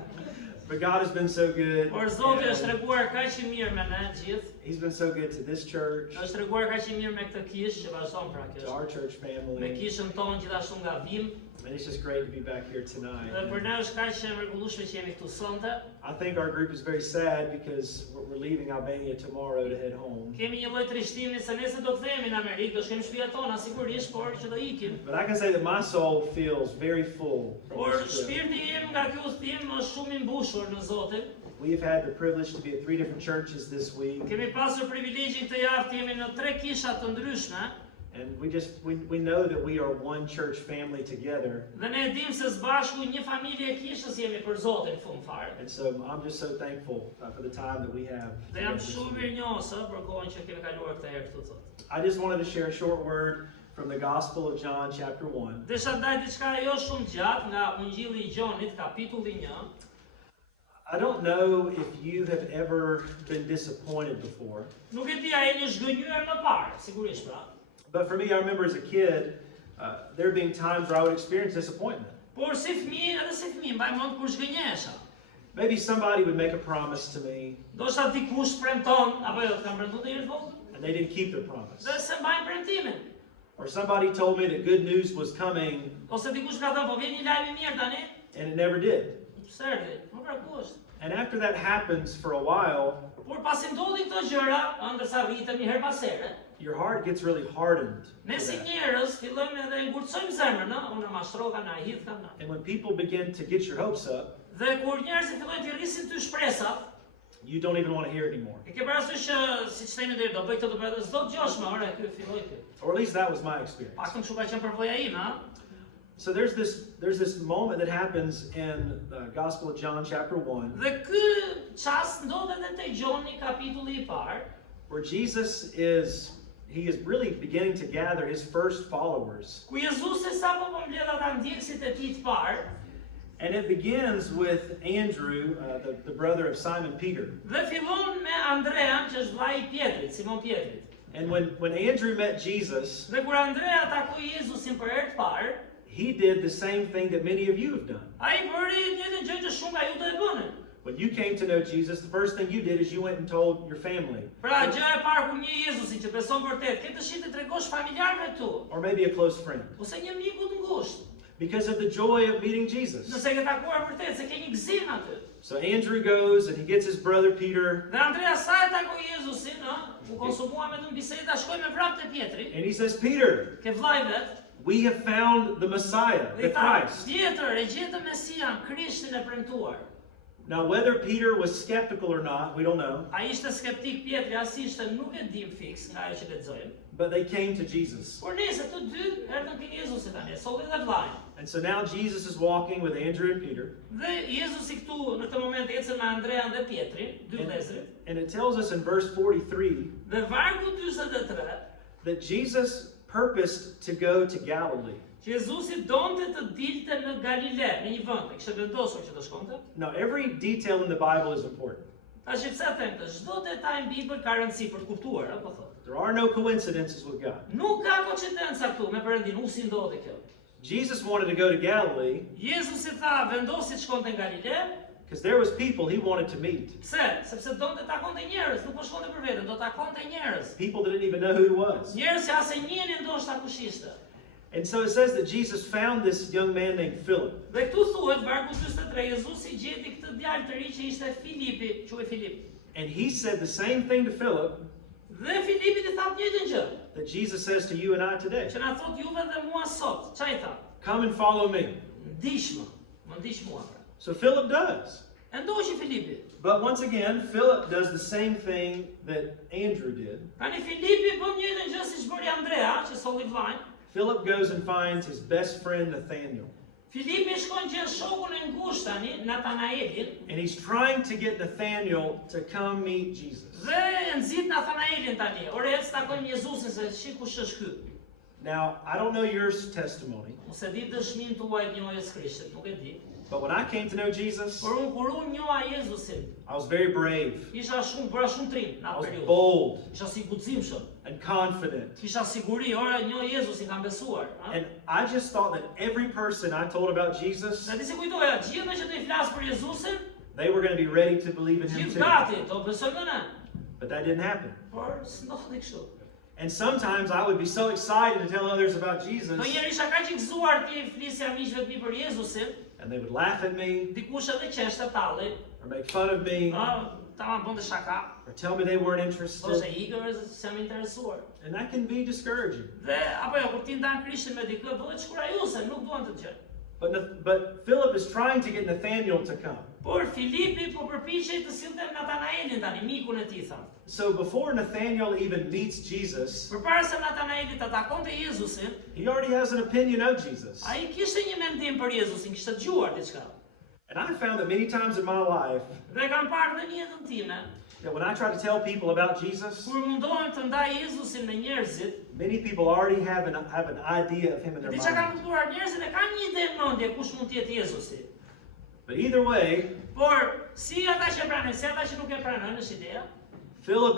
But God has been so good. Por Zoti and është treguar kaq I mirë me ne gjithë. He's been so good to this church, Është treguar kaq I mirë me këtë kishë që vazhdon pra to kjo. our church Me family, kishën tonë gjithashtu nga Vim. and it's just great to be back here tonight. Dhe për ne është kaq e mrekullueshme që jemi këtu sonte. I think our group is very sad because we're leaving Albania tomorrow to head home. Kemi një lloj trishtimi se nesër do kthehemi në Amerikë, do shkojmë në shtëpiat tona sigurisht, por që do ikim. But I can say that my soul feels very full from Por this trip. shpirti im nga ky udhtim është shumë I mbushur në Zotin. We have had the privilege to be at 3 different churches this week, Kemi pasur privilegjin këtë javë të jemi në 3 kisha të ndryshme. and we know that we are one church family together. Dhe ne dim se së bashku një familje e kishës jemi për Zotin fund fare. And so I'm just so thankful for the time that we have. Dhe jam together this shumë week. mirënjohës për kohën që kemi kaluar këtë herë këtu thotë. I just wanted to share a short word from the Gospel of John, chapter 1. Desha ndaj diçka jo shumë gjatë nga Ungjilli I Gjonit, kapitulli 1. I don't know if you have ever been disappointed before, Nuk e di a jeni zhgënjur më parë, sigurisht pra. but for me, I remember as a kid, there being times where I would experience disappointment. Por si fëmijë, edhe si fëmijë, mbaj mend kur zhgënjesha. Maybe somebody would make a promise to me, Do shta dikush premton, apo jo të kam premtuar deri në fund, and they didn't keep their promise. dhe se mbajnë premtimin. Or somebody told me that good news was coming, Ose dikush ka thënë, po vjen një lajm I mirë tani, and it never did. pse erdhi? Po pra ku është? And after that happens for a while, Por pasi ndodhin këto gjëra, ndërsa rritem një herë pas here, your heart gets really hardened. to ne si that. njerëz fillojmë edhe e ngurcojmë zemrën, ëh, unë mashtroka na hidh kam na. And when people begin to get your hopes up, Dhe kur njerëzit fillojnë të rrisin ty shpresat, you don't even want to hear it anymore. e ke parasysh që siç themi deri do bëj këtë do bëj atë, s'do dëgjosh më, ore, ky filloi ky. Or at least that was my experience. Paktën kështu ka qenë përvoja ime, ëh. So there's this moment that happens in the Gospel of John chapter 1 Dhe ky çast ndodhet edhe te Gjoni kapitulli I parë, where Jesus is really beginning to gather his first followers. ku Jezusi sapo po mbledh ata ndjekësit e tij të parë, And it begins with Andrew, the brother of Simon Peter. dhe fillon me Andrean, që është vllai I Pietrit, Simon Pietrit. And when Andrew met Jesus, Dhe kur Andrea takoi Jezusin për herë të parë, he did the same thing that many of you have done. ai bëri të njëjtën gjë që shumë nga ju do e bënin. When you came to know Jesus, the first thing you did is you went and told your family, Pra, gjëja e parë kur njeh Jezusin që beson vërtet, ke dëshirë të tregosh familjarëve tu, or maybe a close friend, ose një miku të ngushtë, because of the joy of meeting Jesus. nëse ke takuar vërtet, se ke një gëzim aty. So Andrew goes and he gets his brother Peter, Dhe Andrea sa e takoi Jezusin, ëh, u konsumua me të biseda, shkoi me vrap te Pietri, and he says, Peter, ke vllai vet, we have found the Messiah, dhe the I tha, Christ. "Tjetër, e gjetëm Mesian, Krishtin e premtuar." Now, whether Peter was skeptical or not, we don't know, Ai ishte skeptik Pietri, as ishte nuk e dim fiks nga ajo që lexojmë. but they came to Jesus. Por nëse të dy erdhën te Jezusi tani, solli dhe vllai. And so now Jesus is walking with Andrew and Peter, Dhe Jezusi këtu në këtë moment ecën me Andrean dhe Pietrin, dy vëllezërit. and it tells us in verse 43 Dhe vargu 43 that Jesus purposed to go to Galilee. që Jezusi donte të dilte në Galile, në një vend, e kishte vendosur që të shkonte. Now, every detail in the Bible is important. Tash pse them këtë? Çdo detaj në Bibël ka rëndësi për të kuptuar, apo thotë. There are no coincidences with God. Nuk ka koincidenca këtu me Perëndin, u si ndodhi kjo. Jesus wanted to go to Galilee Jezusi tha vendosi të shkonte në Galile, because there was people he wanted to meet. pse? Sepse donte të takonte njerëz, nuk po shkonte për veten, do të takonte njerëz. People didn't even know who he was. Njerëz që as e njihnin ndoshta kush ishte. And so it says that Jesus found this young man named Philip. Dhe këtu thuhet vargu 43, Jezusi gjeti këtë djalë të ri që ishte Filipi, quhej Filip. And he said the same thing to Philip Dhe Filipi i tha të njëjtën gjë, that Jesus says to you and I today. që na thot juve dhe mua sot. Çfarë i tha? Come and follow me. Ndiq më ndiq mua. So Philip does. E ndoqi Filipi. But once again, Philip does the same thing that Andrew did. Tani Filipi bën njëjtën gjë siç bëri Andrea, që solli vllajin. Philip goes and finds his best friend Nathaniel. Filipi shkon gjen shokun e ngushtë tani, Natanaelin, And he's trying to get Nathaniel to come meet Jesus. dhe e nxit Natanaelin tani. Ore ec takojmë Jezusin se shi kush është ky. Now, I don't know your testimony, Mos e di dëshminë tuaj të njohjes Krishtit, nuk e di. but when I came to know Jesus, Por kur unë njoha Jezusin, I was very brave. bëra shumë trim në I atë was periudhë. bold Isha si guximshëm, and confident. kisha siguri, ora njoh Jezusin, kam besuar. And I just thought that every person I told about Jesus, Dhe ti se kujtoja, gjithë që të i flas për Jezusin, they were going to be ready to believe in him gjithë too. gati, do besojnë në. But that didn't happen. Por s'ndodhi kështu. And sometimes I would be so excited to tell others about Jesus, Do njerë isha kaq i gëzuar ti flisja miqve të mi për Jezusin, and they would laugh at me dikush edhe qeshte talli, or make fun of me tamam bënte shaka, or tell me they weren't thoshte interested. ikër se jam interesuar. And that can be discouraging. Dhe apo jo, kur ti ndan Krishtin me dikë, bëhet shkurajuse, nuk duan të gjë. But Philip is trying to get Nathaniel to come. Por Filipi po përpiqej të sillte Natanaelin tani, mikun e tij tha. So before Nathaniel even meets Jesus, Përpara se Natanaeli ta takonte Jezusin, he already has an opinion of Jesus. ai kishte një mendim për Jezusin, kishte dëgjuar diçka. And I found that many times in my life Dhe kam parë në jetën time, that when I try to tell people about Jesus, kur mundohem të ndaj Jezusin me njerëzit, many people already have an idea of him in their diçka kam mind. kuptuar, njerëzit e kanë një ide në mendje kush mund të jetë Jezusi. But either way, Por si ata që e pranojnë, si ata që nuk e pranojnë, është ideja. Philip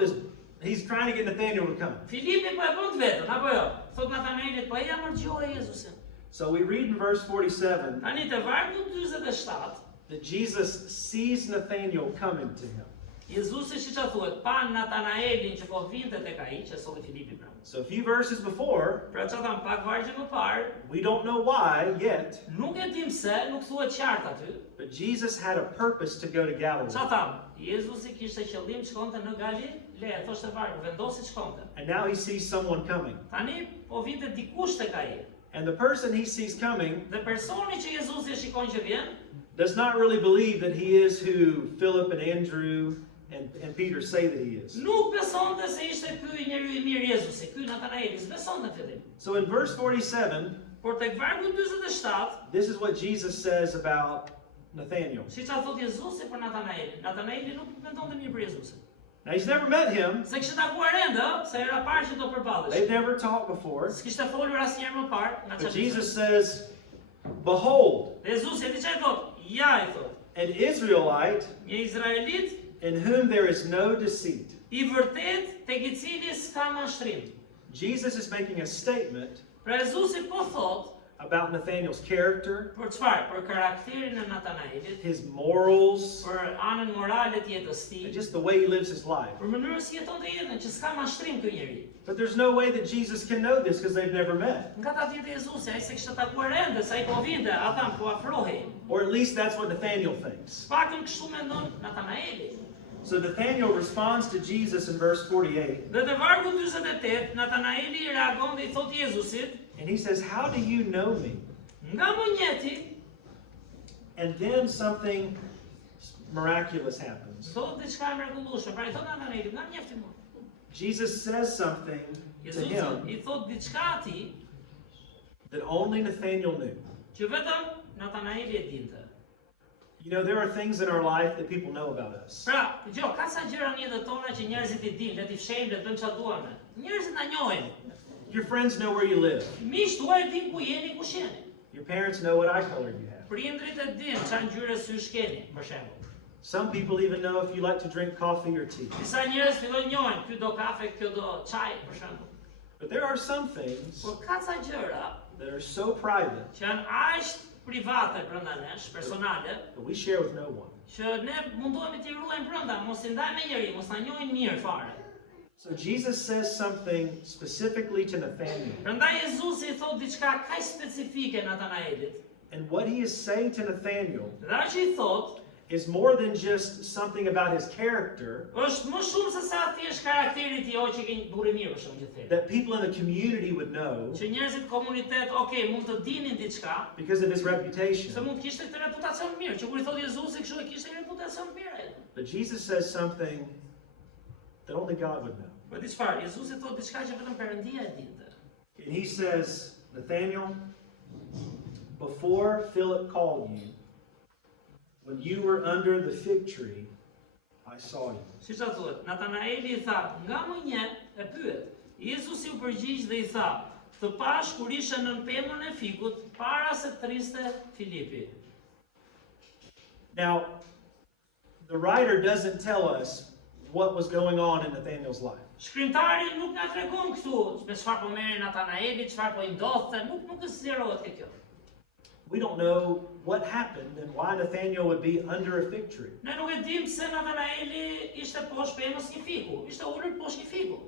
he's trying to get Nathaniel to come. Filipi po e bën të vetën, apo jo? Thot Natanaelit, po e jam dëgjoj Jezusin. So we read in verse 47 Tani te vargu 47, that Jesus sees Nathaniel coming to him. Jezusi siç thuhet, pa Natanaelin që po vinte tek ai, që solli Filipi pra. So a few verses before, Pra çfarë tham pak vargje më parë, we don't know why yet, nuk e dim se, nuk thuhet qartë aty. but Jesus had a purpose to go to Galilee. Çfarë tham? Jezusi kishte qëllim të shkonte në Galile, thoshte vargu, vendosi të shkonte. And now he sees someone coming. Tani po vinte dikush tek ai. And the person he sees coming Dhe personi që Jezusi e shikon që vjen, does not really believe that he is who Philip and Andrew and Peter say that he is. nuk besonte se ishte ky njeriu i mirë Jezusi, ky Natanaeli, s'besonte në fillim. So in verse 47, Por tek vargu 47, this is what Jesus says about Nathaniel. siç thot Jezusi për Natanaelin, Natanaeli nuk mendonte mirë për Jezusin. Now he's never met him. Se kishte takuar ende, se era parë që do përballesh. They've never talked before. S'kishte folur asnjëherë më parë, nga But çfarë. Jesus says, behold, Jezusi e di çfarë thot? Ja i thot. an Israelite Një izraelit in whom there is no deceit. i vërtet tek i cili s'ka mashtrim. Jesus is making a statement Pra Jezusi po thot about Nathaniel's character, për çfarë? Për karakterin e Natanaelit, his morals, për anën morale të jetës and tij, just the way he lives his life. për mënyrën si jeton të jetën, që s'ka mashtrim ky njeri. But there's no way that Jesus can know this because they've never met. Nga ta ditë Jezusi, ai se kishte takuar ende, sa i po vinte, ata po afrohej. Or at least that's what Nathaniel thinks. Paktën kështu mendon Natanaeli. So Nathaniel responds to Jesus in verse 48, Dhe te vargu 48, Natanaeli reagon dhe I thot Jezusit, and he says, "How do you know me?" nga më njëti, And then something miraculous happens. thot diçka e mrekullueshme. Pra I thot Natanaeli, nga njefti mua. Jesus says something to Jezusi him I thot diçka atij that only Nathaniel knew. që vetëm Natanaeli e dinte. You know, there are things in our life that people know about us. Pra, dëgjoj, ka sa gjëra në jetën tona që njerëzit I dinë, le t'i fshejmë, le të bëjmë çfarë duam ne. Njerëzit na njohin. Your friends know where you live. Miqtë tuaj dinë ku jeni, kush jeni. Your parents know what eye color you have. Prindrit e dinë çfarë ngjyre sysh keni, për shembull. Some people even know if you like to drink coffee or tea. Disa njerëz fillojnë njohin, ky do kafe, kjo do çaj për shembull. But there are some things Por ka ca gjëra that are so private që janë aq private brenda nesh, personale, that we share with no one. që ne mundohemi t'i ruajmë brenda, mos i ndajmë me njëri, mos na njohin mirë fare. So Jesus says something specifically to Nathanael. Prandaj Jezusi i thot diçka kaq specifike Natanaelit. And what he is saying to Nathanael Dhe ajo që i thot is more than just something about his character është më shumë se sa thjesht karakteri i tij që ke një burrë mirë për shkak të thënë. that people in the community would know Që njerëzit komunitet, okay, mund të dinin diçka, because of his reputation. se mund kishte këtë reputacion të mirë, që kur i thot Jezusi kështu e kishte një reputacion të mirë ai. But Jesus says something that only God would know. Po di çfarë? Jezusi thot diçka që vetëm Perëndia e dinte. And he says, Nathanael, before Philip called you, when you were under the fig tree, I saw you. Siç ta thuhet, Natanaeli i tha, nga më një e pyet. Jezusi u përgjigj dhe i tha, të pash kur ishe nën pemën e figut para se të rriste Filipi. Now, the writer doesn't tell us what was going on in Nathanael's life. Shkrimtari nuk na tregon këtu me çfarë po merri Natanaeli, çfarë po i ndodhte, nuk zgjerohet ke kjo. We don't know what happened and why Nathanael would be under a fig tree. Ne nuk e dim pse Natanaeli ishte poshtë pemës një figu, ishte ulur poshtë një figu.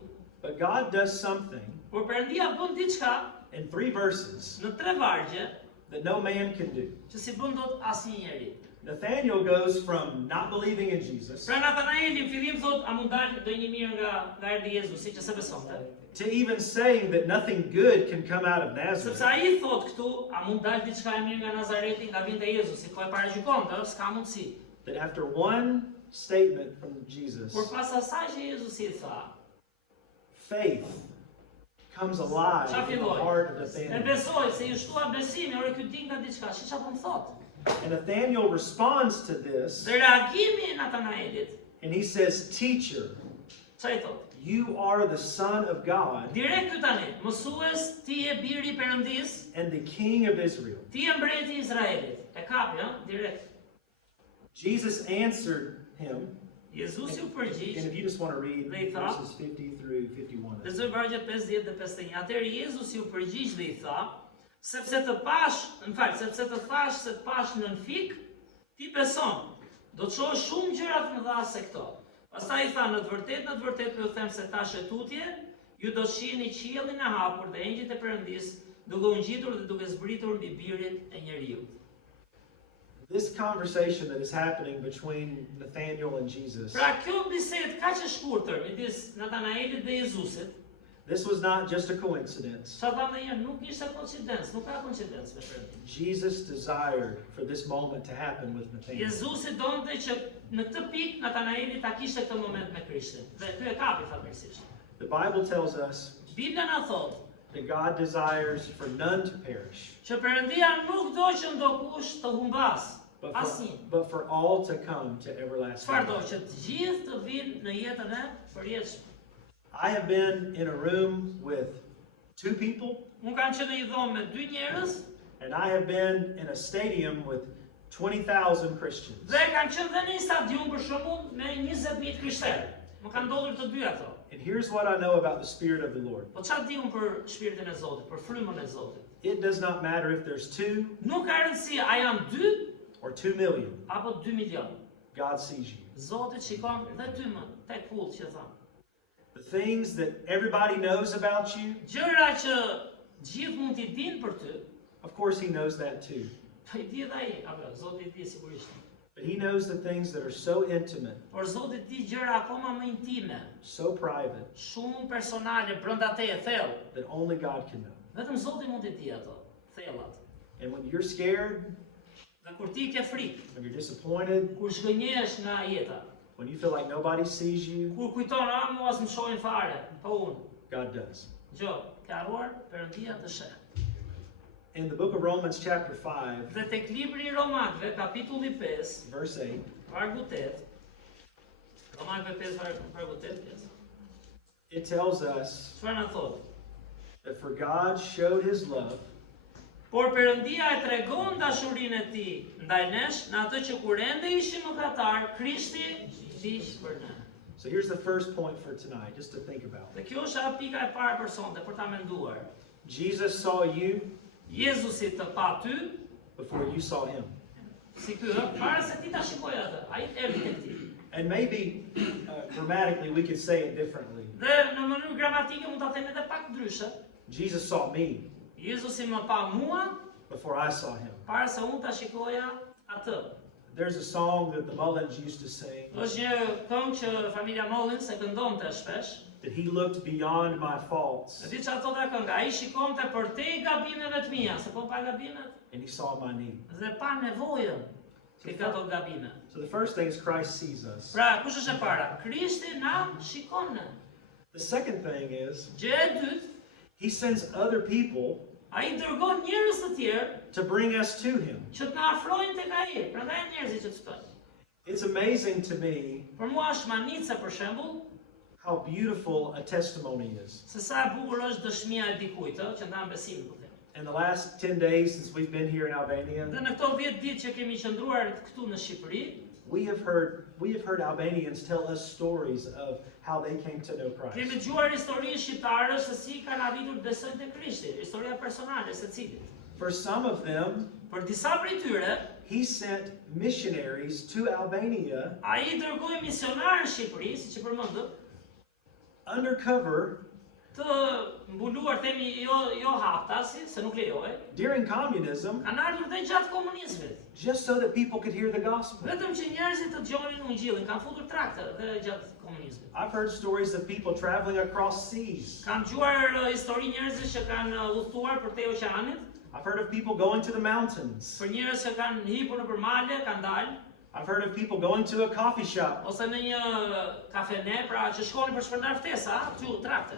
But God does something Por Perëndia bën diçka in 3 verses në 3 vargje that no man can do. që si bën dot asnjë njeri. Nathanael goes from not believing in Jesus Pra Natanaeli në fillim thot, a mund dalë do një mirë nga erdhi Jezusi që se besonte. to even saying that nothing good can come out of Sepse Nazareth. ai thot këtu, a mund dalë diçka e mirë nga Nazareti, nga vinte Jezusi, po e paraqykonte, s'ka mundësi. That after one statement from Jesus, Por pas asaj që Jezusi i tha, faith comes alive çfarë in the filloi? heart of E Nathanael. besoj se i shtua besimi, ore ky di nga diçka, çfarë po më thot? And Nathanael responds to this Dhe reagimi i Natanaelit, and he says, Teacher, çfarë i thot? you are the Son of God Direkt ky tani, mësues, ti je biri i Perëndis, and the King of Israel. ti je mbreti i Izraelit. E kapi, ëh, direkt. Jesus answered him, Jezusi u and përgjigj, if you just want to read They thought- verses 50 through 51. lexoj vargjet 50 dhe 51. Atëherë Jezusi u përgjigj dhe i tha, sepse të thash se të pash nën fik, ti beson. Do të shohësh shumë gjëra të mëdha se këto. Pastaj i tha, në të vërtetë ju them se tash e tutje, ju do shihni qiellin e hapur dhe engjëjt e Perëndis duke u ngjitur dhe duke zbritur mbi birin e njeriu. This conversation that is happening between Nathanael and Jesus, Pra kjo bisedë kaq e shkurtër midis Natanaelit dhe Jezusit, this was not just a coincidence. sa tha ndonjëherë nuk ishte koincidencë, nuk ka koincidencë me Perëndin. Jesus desired for this moment to happen with Nathanael. Jezusi donte që në këtë pikë Natanaeli ta kishte këtë moment me Krishtin. Dhe ky e kapi fatmirësisht. The Bible tells us Bibla na thot that God desires for none to perish, që Perëndia nuk do që ndokush të humbas. but Asnjë. for all to come to everlasting Çfarë do life. që të gjithë të vinë në jetën e përjetshme. I have been in a room with 2 people, Unë kam qenë në një dhomë me 2 njerëz and I have been in a stadium with 20,000 Christians. dhe kam qenë dhe në një stadium për shembull me 20.000 krishterë. Më kanë ndodhur të dy ato. And here's what I know about the Spirit of the Lord. Po çfarë di unë për shpirtin e Zotit, për frymën e Zotit? It does not matter if there's 2 Nuk ka rëndësi a janë 2 or 2 million. apo 2 milion. God sees you. Zoti shikon dhe ty më, tek pull që thon. The things that everybody knows about you, Gjëra që gjithë mund t'i dinë për ty, of course He knows that too. po i di edhe ai, apo Zoti i di sigurisht. But He knows the things that are so intimate, Por Zoti di gjëra akoma më intime, so private, shumë personale brenda teje, thellë. that only God can know. Vetëm Zoti mund t'i di ato, thellat. And when you're scared, Dhe kur ti ke frikë, when you're disappointed, kur zhgënjehesh nga jeta, when you feel like nobody sees you, kur kujton, mua s'më shohin fare, po unë. God does. Gjo, ke harruar, Perëndia të sheh. In the book of Romans chapter 5, Dhe tek libri i Romakëve, kapitulli 5, verse 8, vargu 8, Romakëve 5, vargu 8, yes. it tells us Çfarë na thot? that for God showed His love Por Por Perëndia e tregon dashurinë e tij ndaj nesh në atë që kur ende ishim mëkatar, Krishti vdiq për ne. So here's the first point for tonight, just to think about. Dhe kjo është pika e parë për sonte, për ta menduar. Jesus saw you Jezusi të pa ty, before you saw him. si ky, para se ti ta shikoj atë, ai erdhi tek ti. And maybe grammatically we could say it differently. Dhe në mënyrë gramatike mund ta them edhe pak ndryshe. Jesus saw me Jezusi më pa mua before I saw him. para se unë ta shikoja atë. There's a song that the Mullins used to sing, Është një këngë që familja Mullins e këndonte shpesh. that he looked beyond my faults E di çfarë thotë kënga, ai shikonte përtej gabimeve të mia, se po pa gabimet and he saw my need. dhe pa nevojën tek ato gabime. So the first thing is Christ sees us. Pra, kush është e para? Krishti na shikon ne. The second thing is Gjë e dytë, he sends other people ai dërgon njerëz të tjerë to bring us to him. që të na afrojnë tek ai. Prandaj njerëzit që të ftojnë. It's amazing to me Për mua është manice për shembull, how beautiful a testimony is. se sa e bukur është dëshmia e dikujt, që ndan besimin për them. In the last 10 days since we've been here in Albania, Dhe në këto 10 ditë që kemi qëndruar këtu në Shqipëri, we have heard Albanians tell us stories of how they came to know kemi Christ. dëgjuar histori shqiptarësh se si kanë arritur të besojnë te Krishti, historia personale secilit. For some of them, Për disa prej tyre, he sent missionaries to Albania ai dërgoi misionarë në Shqipëri, siç e përmendëm, undercover të mbuluar themi jo haftasi, se nuk lejohej, during communism kanë ardhur dhe gjatë komunizmit. just so that people could hear the gospel. Vetëm që njerëzit të dëgjonin ungjillin, kanë futur trakte dhe gjatë komunizmit. I've heard stories of people traveling across seas. Kam dëgjuar histori njerëzish që kanë udhëtuar përtej oqeanit, I've heard of people going to the mountains. për njerëz që kanë hipur nëpër male, kanë dalë, I've heard of people going to a coffee shop ose në një kafene, pra që shkonin për shpërndar ftesa, këtu trakte.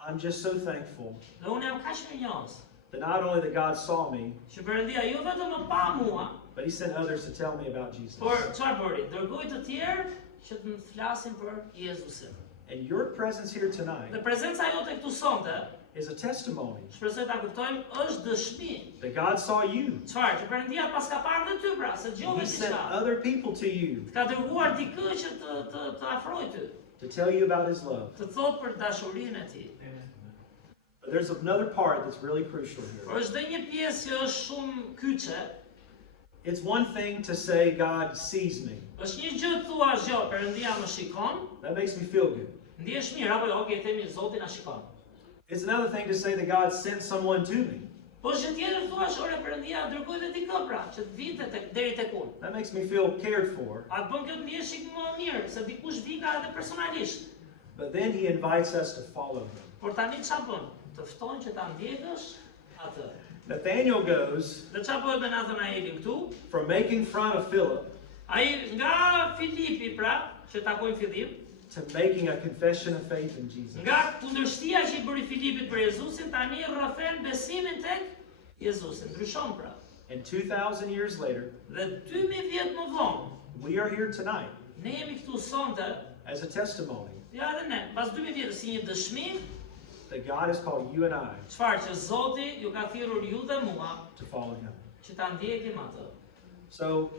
I'm just so thankful Dhe unë jam kaq mirënjohës that not only that God saw me, që Perëndia jo vetëm më pa mua, but he sent others to tell me about Jesus. por çfarë bëri? Dërgoi të tjerë që të më flasin për Jezusin. And your presence here tonight Dhe prezenca jote këtu sonte, is a testimony shpresoj ta kuptojmë, është dëshmi. that God saw you. Çfarë? Që Perëndia pas ka parë dhe ty, pra, se dëgjove He sent diçka. other people to you Ka dërguar dikë që të afrojë ty, to tell you about his love. të thotë për dashurinë e tij. But there's another part that's really crucial Por here. është dhe një pjesë që është shumë kyçe. It's one thing to say God sees me. Është një gjë të thuash, jo, Perëndia më shikon, That makes me feel good. ndihesh mirë, apo jo, okay, themi Zoti na shikon. It's another thing to say that God sent someone to me. Po është tjetër thuash, ore Perëndia dërgoi dhe dikë pra, që të vinte deri tek unë. That makes me feel cared for. A të bën kjo të ndihesh më mirë, se dikush vika edhe personalisht. But then he invites us to follow him. Por tani çfarë bën? Të fton që ta ndjekësh atë. Nathaniel goes Dhe çfarë bëhet me Nathanaelin këtu? from making fun of Philip Ai nga Filipi pra, që takoi në fillim, to making a confession of faith in Jesus. nga kundërshtia që i bëri Filipit për Jezusin, tani rrëfen besimin tek Jezusi. Ndryshon pra. And 2,000 years later, Dhe 2000 vjet më vonë, we are here tonight ne jemi këtu sonte, as a testimony ja edhe ne, pas 2000 vjetë si një dëshmi, that God has called you and I çfarë që Zoti ju ka thirrur ju dhe mua to follow him. që ta ndjekim atë. So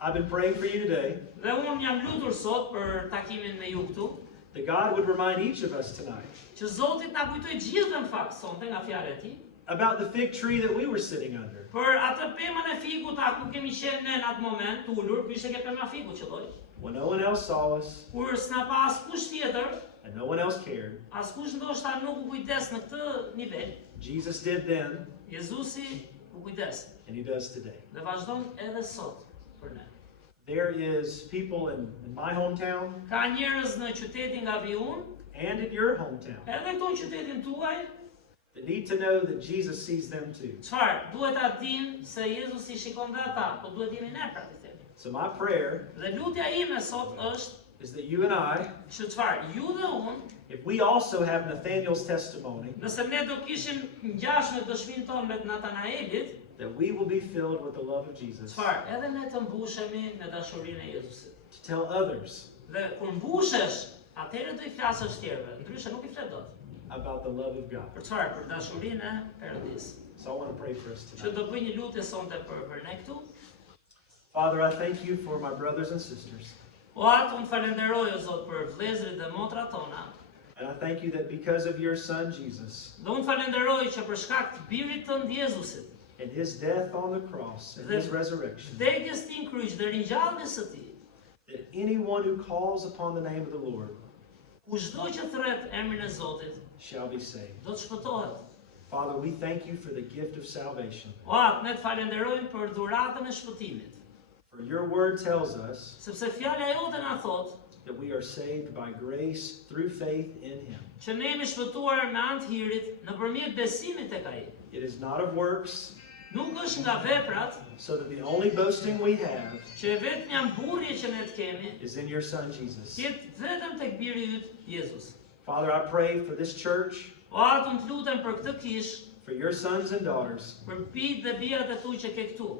I've been praying for you today Dhe unë jam lutur sot për takimin me ju këtu, that God would remind each of us tonight që Zoti na kujtoj gjithë në fakt sonte nga fjala e tij, about the fig tree that we were sitting under. për atë pemën e figut ku kemi qenë ne në atë moment, ulur, ishte ke pema figu që lloj. When no one else saw us Kur s'na pa askush tjetër, and no one else cared, askush ndoshta nuk u kujdes në këtë nivel, Jesus did then Jezusi u kujdes and he does today. dhe vazhdon edhe sot për ne. There is people in my hometown Ka njerëz në qytetin nga vi unë, and in your hometown edhe këtu në qytetin tuaj, that need to know that Jesus sees them too. çfarë? Duhet ta dinë se Jezusi shikon dhe ata, po duhet jemi ne pra të themi. So my prayer Dhe lutja ime sot është is that you and I, që çfarë? Ju dhe unë, if we also have Nathaniel's testimony, nëse ne do kishim ngjashme dëshminë tonë me Natanaelit, that we will be filled with the love of Jesus çfarë? Edhe ne të mbushemi me dashurinë e Jezusit. to tell others Dhe kur mbushesh, atëherë do i flasësh tjerëve, ndryshe nuk i flet dot. about the love of God. Për çfarë? Për dashurinë e Perëndisë. So I want to pray for us që tonight. do bëj një lutje sonte për ne këtu. Father, I thank you for my brothers and sisters. O atë unë falenderoj o Zot për vlezrit dhe motrat tona. And I thank you that because of your son Jesus Dhe unë falenderoj që për shkak të birit tënd Jezusit, and his death on the cross and his resurrection, vdekjes tij në kryq dhe ringjalljes së tij, that anyone who calls upon the name of the Lord kushdo që thret emrin e Zotit shall be saved. do të shpëtohet. Father, we thank you for the gift of salvation. O atë ne të falenderojmë për dhuratën e shpëtimit, For your word tells us sepse fjala jote na thot that we are saved by grace through faith in him. që ne jemi shpëtuar me anë të hirit nëpërmjet besimit tek ai. It is not of works, Nuk është nga veprat, so that the only boasting we have që vetëm burrje që ne të kemi, is in your son Jesus. jetë vetëm tek biri yt Jezus. Father, I pray for this church, O atë unë të lutem për këtë kish, for your sons and daughters, për bijtë dhe bijat e tu që ke këtu,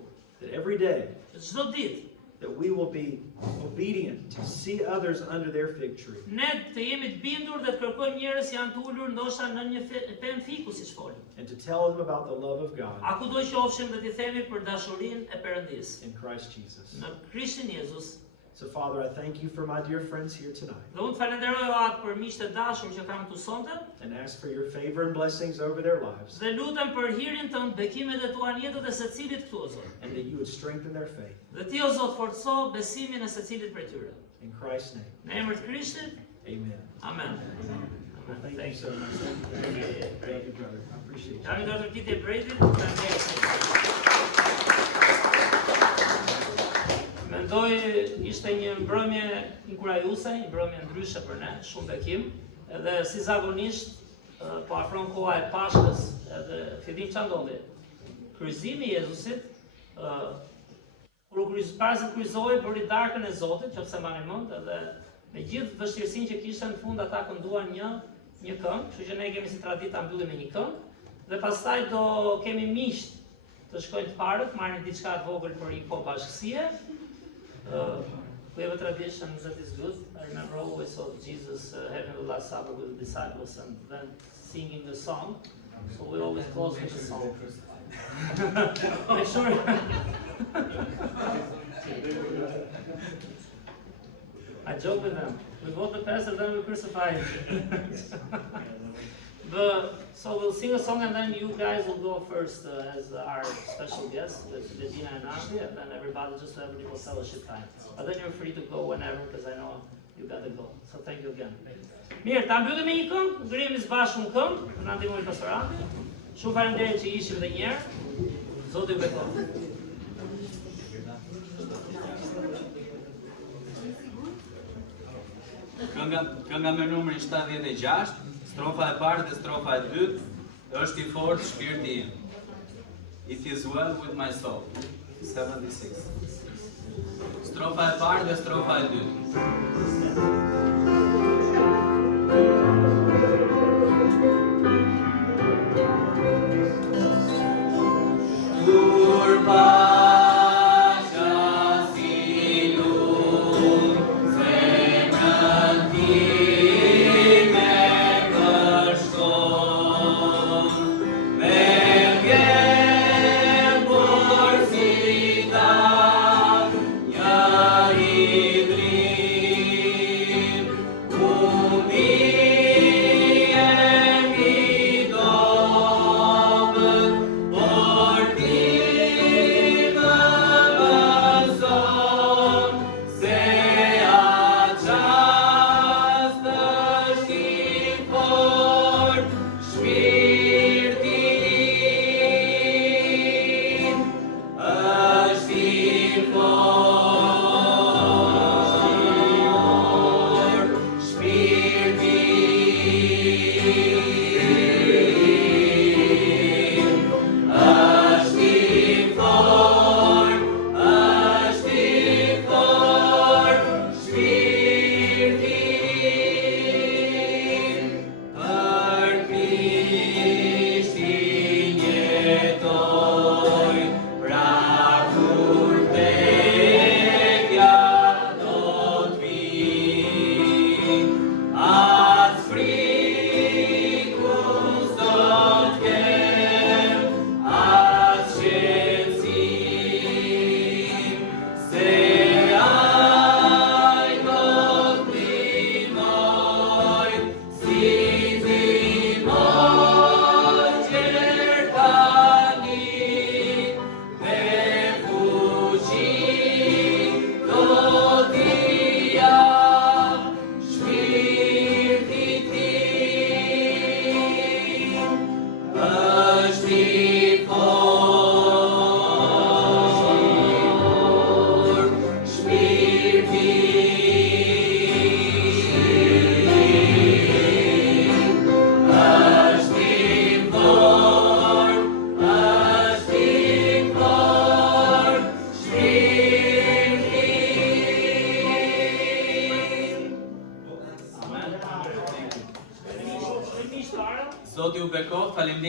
that every day që çdo ditë that we will be obedient to see others under their fig tree, ne të jemi të bindur dhe të kërkojmë njerëz që janë të ulur ndoshta në një pemë fiku siç folëm. and to tell them about the love of God A kudo qofshim dhe t'i themi për dashurinë e Perëndisë in Christ Jesus. në Krishtin Jezus. So, Father, I thank you for my dear friends here tonight Dhe unë të falenderoj o atë për miqtë e dashur që kam këtu sonte and ask for your favor and blessings over their lives, dhe lutem për hirin tënd, bekimet e tua në jetët e secilit këtu o Zot. and that you would strengthen their faith. Dhe ti o Zot forco besimin e secilit prej tyre. In Christ's name, Në emër të Krishtit. amen. Amen. Well, thank you Thank so you. much. Thank you, brother. I appreciate you. Jam i dotër Titi Brejtit, mendoj ishte një mbrëmje inkurajuese, një mbrëmje ndryshe për ne, shumë bekim, edhe si zakonisht po afron koha e Pashkës, edhe fillim çfarë ndodhi. Kryqëzimi i Jezusit, kur para se të kryqëzohej bëri darkën e Zotit, nëse mbani mend, edhe me gjithë vështirësinë që kishte në fund ata kënduan një këngë, kështu që ne kemi si traditë ta mbyllim me një këngë, dhe pastaj do kemi miqt të shkojnë të parët, marrin diçka të vogël për një kohë bashkësie. We have a tradition that is good. I remember always of Jesus having the Last Supper with the disciples and then singing the song. So we always close with the song. Make sure. I joke with them. We vote the pastor, then we crucify him. So we'll sing a song and then you guys will go first as our special guests with Regina and Ashley, and then everybody just have a little fellowship time. But then you're free to go whenever because I know you gotta go. So thank you again. Mirë, ta mbyllim me një këngë, ngrihemi së bashku në këngë, na ndihmoi pastoranti. Shumë faleminderit që ishim edhe një herë. Zoti ju bekoj. Kënga me numrin 76, strofa e parë dhe strofa e dytë, është i fortë shpirti im. It is well with my soul. 76. Strofa e parë dhe strofa e dytë. Kur pasha si lumë, zemrën time kërshon, me vjen porcita, ja i drim,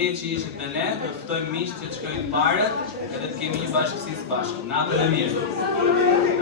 dje që ishit me ne, të ftojmë miq që të shkojnë parët edhe të kemi një bashkësi së bashku. Natën e mirë.